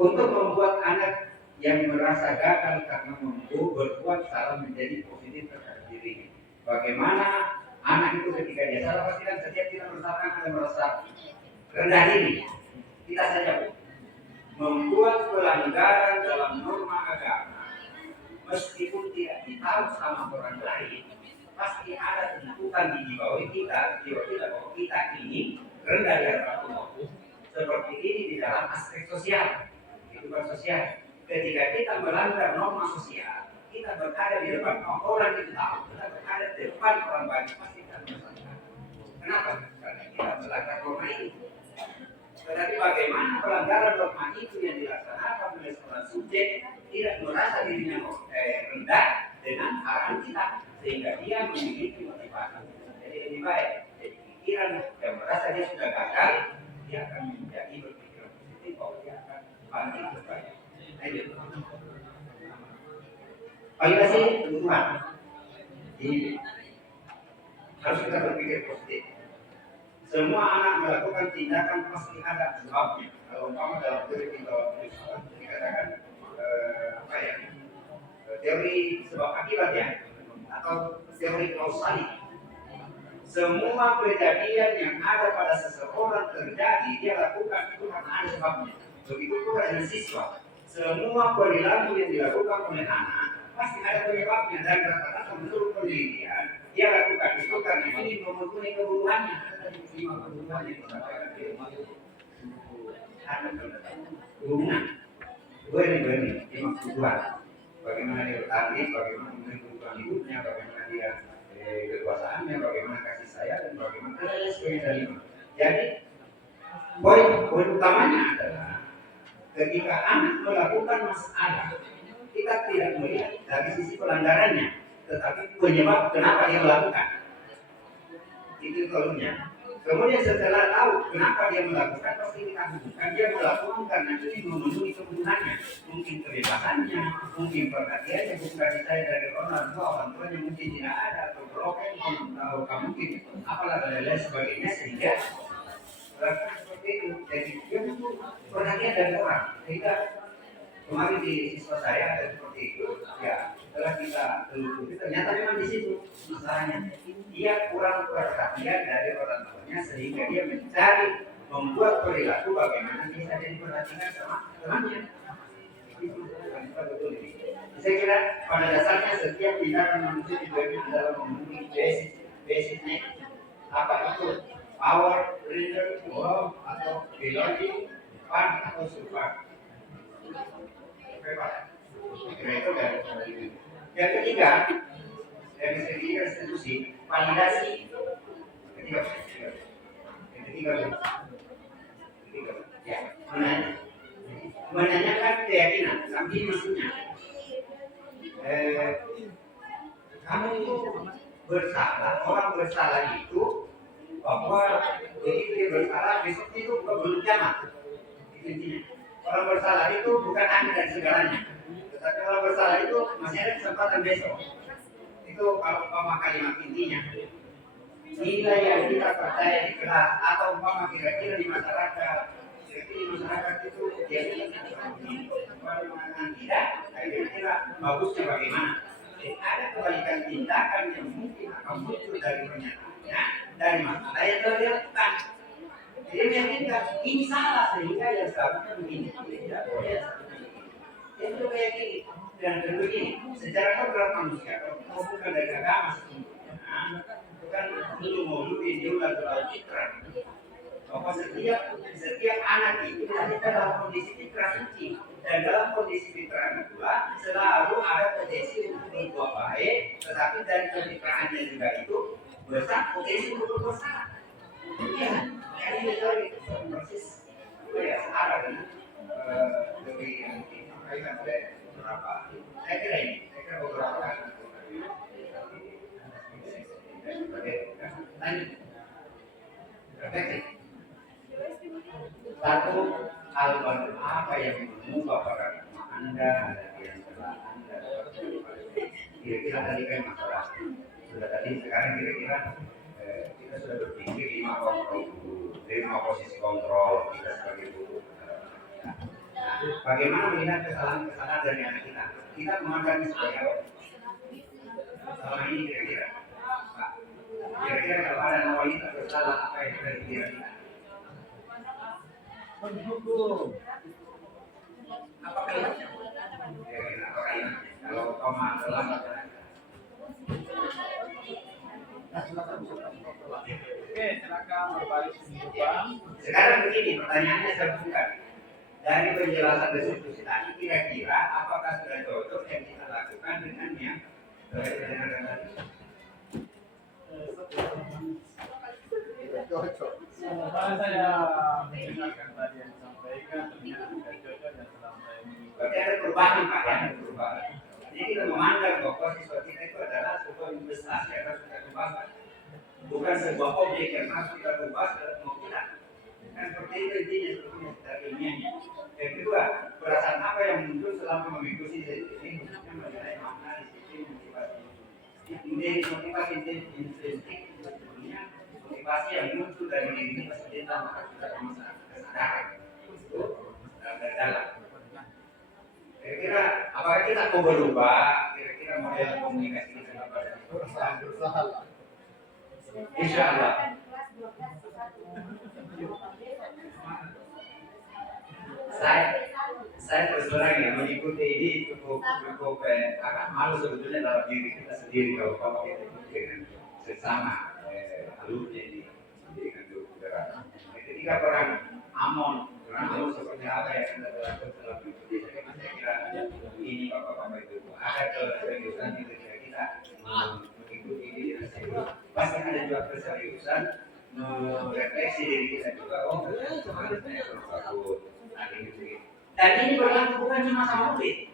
Untuk membuat anak yang merasa gagal karena mampu berbuat salah menjadi positif terhadap dirinya. Bagaimana anak itu ketika dia salah pasti kan setiap kita bersalah ada merasa rendah diri. Kita saja membuat pelanggaran dalam norma agama meskipun tidak ditahu sama orang lain. Pasti ada tuntutan di jiwa kita bahwa kita ini rendah di hadapan Allah. Seperti ini di dalam aspek sosial, kehidupan sosial. Ketika kita melanggar norma sosial, kita berada di depan orang itu tahu, kita berada di depan orang banyak pasti kita merasakan. Kenapa? Karena kita melanggar norma itu. Tetapi bagaimana pelanggaran norma itu yang dilaksanakan oleh seorang subjek tidak merasa dirinya rendah dengan kesalahan kita sehingga dia memiliki motivasi. Jadi lebih baik jadi pikiran yang merasa dia sudah gagal, dia akan menjadi berpikiran positif bahwa dia akan bangkit kembali. Lanjut. Validasi kebutuhan. Ini harus kita berpikir positif. Semua anak melakukan tindakan pasti ada sebabnya. Kalau umpama dalam teori dikatakan teori sebab akibat ya, atau teori kausaliti. Semua kejadian yang ada pada seseorang terjadi dia lakukan itu karena ada sebabnya. Begitu pula dengan siswa. Semua perilaku yang dilakukan oleh anak pasti ada penyebabnya dan rata-rata menurut penelitian dia lakukan itu karena ini memenuhi kebutuhannya. Lima kebutuhan yang disampaikan di hubungan. Ini lima kebutuhan. Bagaimana dia bertanding, bagaimana memenuhi kebutuhan hidupnya, bagaimana dia kekuasaannya, bagaimana kasih sayang dan bagaimana sebagainya. Jadi poin utamanya adalah ketika anak melakukan masalah, kita tidak melihat dari sisi pelanggarannya, tetapi penyebab kenapa dia melakukan. Itu tolongnya. Kemudian setelah tahu kenapa dia melakukan, pasti kita hubungkan dia melakukan karena itu memenuhi kebutuhannya. Mungkin kebebasannya, mungkin perhatiannya, mungkin kasih sayang dari orang tuanya mungkin tidak ada, atau broken, atau mungkin apalah dan lain sebagainya, sehingga melakukan seperti itu. Jadi dia butuh perhatian dari orang. Sehingga kemarin di siswa saya ada seperti itu. Ya, setelah kita telusuri ternyata memang di situ masalahnya. Dia kurang perhatian dari orang tuanya sehingga dia mencari membuat perilaku bagaimana bisa jadi perhatian sama temannya. Saya kira pada dasarnya setiap tindakan manusia tujuannya adalah memenuhi basic need. Apa itu? Power, freedom, love, atau belonging, fun, atau survive. Yang ketiga, dari segi restitusi, validasi. Yang ketiga, ya, menanyakan keyakinan. Tapi maksudnya, kamu itu bersalah, orang bersalah itu bahwa begitu dia bersalah, besok itu belum kiamat. Intinya, orang bersalah itu bukan akhir dari segalanya. Tetapi orang bersalah itu masih ada kesempatan besok. Itu kalau umpama kalimat intinya. Nilai yang kita percaya di kelas atau umpama kira-kira di masyarakat, itu biasanya kalau mengatakan tidak, kira-kira bagusnya bagaimana? Ada kebalikan tindakan yang mungkin akan muncul dari pernyataannya, dari masalah yang telah dilakukan. Dia meyakinkan ini salah sehingga yang seharusnya begini tidak boleh. Itu kayak gini dan tentu ini secara kodrat manusia kalau bukan dari agama sebetulnya bukan belum mauludin diulang dalam fitrah bahwa setiap anak itu ada dalam kondisi fitrah suci dan dalam kondisi fitrah itulah selalu ada potensi untuk berbuat baik, tetapi dari kefitrahannya juga itu besar potensi untuk berbuat salah. Ya, jadi itu persis ya searah dengan lebih yang disampaikan oleh beberapa. Saya kira beberapa kali. Lanjut. Refleksi. Satu hal baru apa yang mengubah paradigma Anda dan yang setelah Anda. Kira-kira tadi kan masalah sudah tadi sekarang kira-kira kita sudah berpikir lima posisi kontrol kita sebagai guru. Bagaimana melihat kesalahan dari anak kita? Kita memandangnya sebagai apa? Selama ini kira-kira kalau ada nama kita bersalah apa yang sudah dikira kita? Apa kalimatnya? Kira-kira apa kalimatnya? Kalau koma terlambat. Oke, silakan berbalik senyum. Sekarang begini, pertanyaannya saya buka. Dari penjelasan restitusi tadi, kira-kira apakah sudah cocok yang kita lakukan dengan yang terdengar tadi? Cocok. Semoga saya mendengarkan tadi yang disampaikan ternyata tidak cocok dan selama ini. Berarti ada perubahan Pak, ya, ada perubahan. Jadi kita memandang bahwa siswa kita itu adalah bukan sebuah objek yang harus kita ubah mau kita. Kan seperti itu intinya sebetulnya secara ilmiahnya. Yang kedua, perasaan apa yang muncul selama mengikuti ini khususnya mengenai makna disiplin motivasi. Motivasi intrinsik sebetulnya motivasi yang muncul dari diri sendiri tanpa kita kesadaran itu dari dalam. Kira-kira apakah kita mau berubah? Kira-kira model komunikasi kita pada berusaha. Insya Allah. Saya terus terang ya mengikuti ini cukup agak malu sebetulnya dalam diri kita sendiri kalau kita ikuti dengan sesama alumni ini dengan saudara. Ketika orang Amon seperti apa yang kita lakukan dalam mengikuti saya kira ini bapak-bapak itu ada keseriusan ketika kita mengikuti ini dengan serius. Pasti ada juga keseriusan merefleksi diri kita juga. Oh, sebenarnya saya perlu takut. Dan ini berlaku bukan cuma sama murid,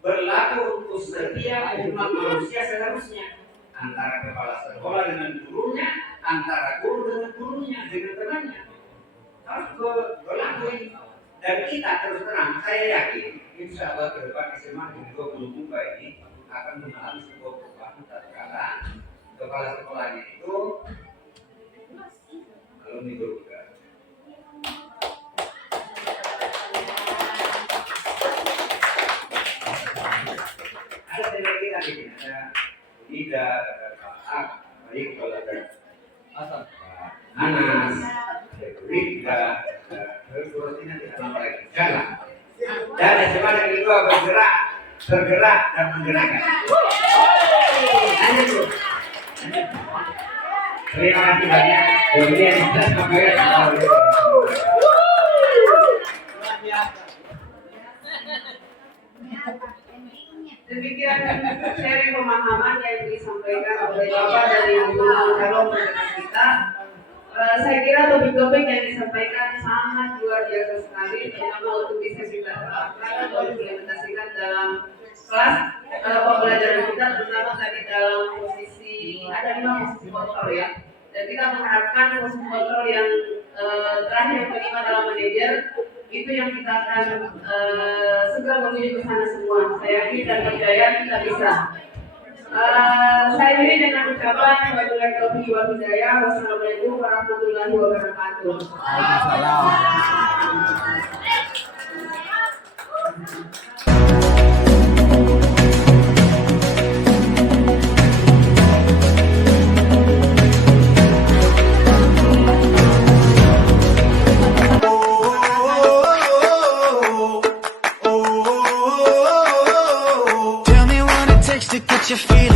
berlaku untuk setiap umat manusia seharusnya, antara kepala sekolah dengan gurunya, antara guru dengan gurunya, dengan temannya, harus berlaku ini. Dan kita terus terang, saya yakin, insya Allah ke depan SMA di 20 Muka ini akan mengalami sebuah perubahan tatkala kepala sekolahnya itu alumni guru juga. Ada kira-kira di sini ada Ida, ada Pak baik kalau ada Anas, Rida, Surtina tidak nama lagi. Jangan. Dan SMA yang kedua bergerak dan menggerakkan. Hanya itu. Terima kasih banyak. Kemudian kita sampaikan. Demikian sharing pemahaman yang disampaikan oleh Bapak dari calon pendengar kita. Saya kira topik-topik yang disampaikan sangat luar biasa sekali, terutama untuk bisa kita terapkan atau implementasikan dalam kelas pembelajaran kita, terutama tadi dalam posisi ada 5 posisi kontrol ya. Dan kita mengharapkan posisi kontrol yang terakhir yang kelima dalam manajer itu yang kita akan segera menuju ke sana semua. Saya yakin dan percaya kita bisa. Saya akhiri dengan ucapan wabillahi taufiq wal hidayah. Wassalamualaikum warahmatullahi wabarakatuh. Tell me what it takes to get your feet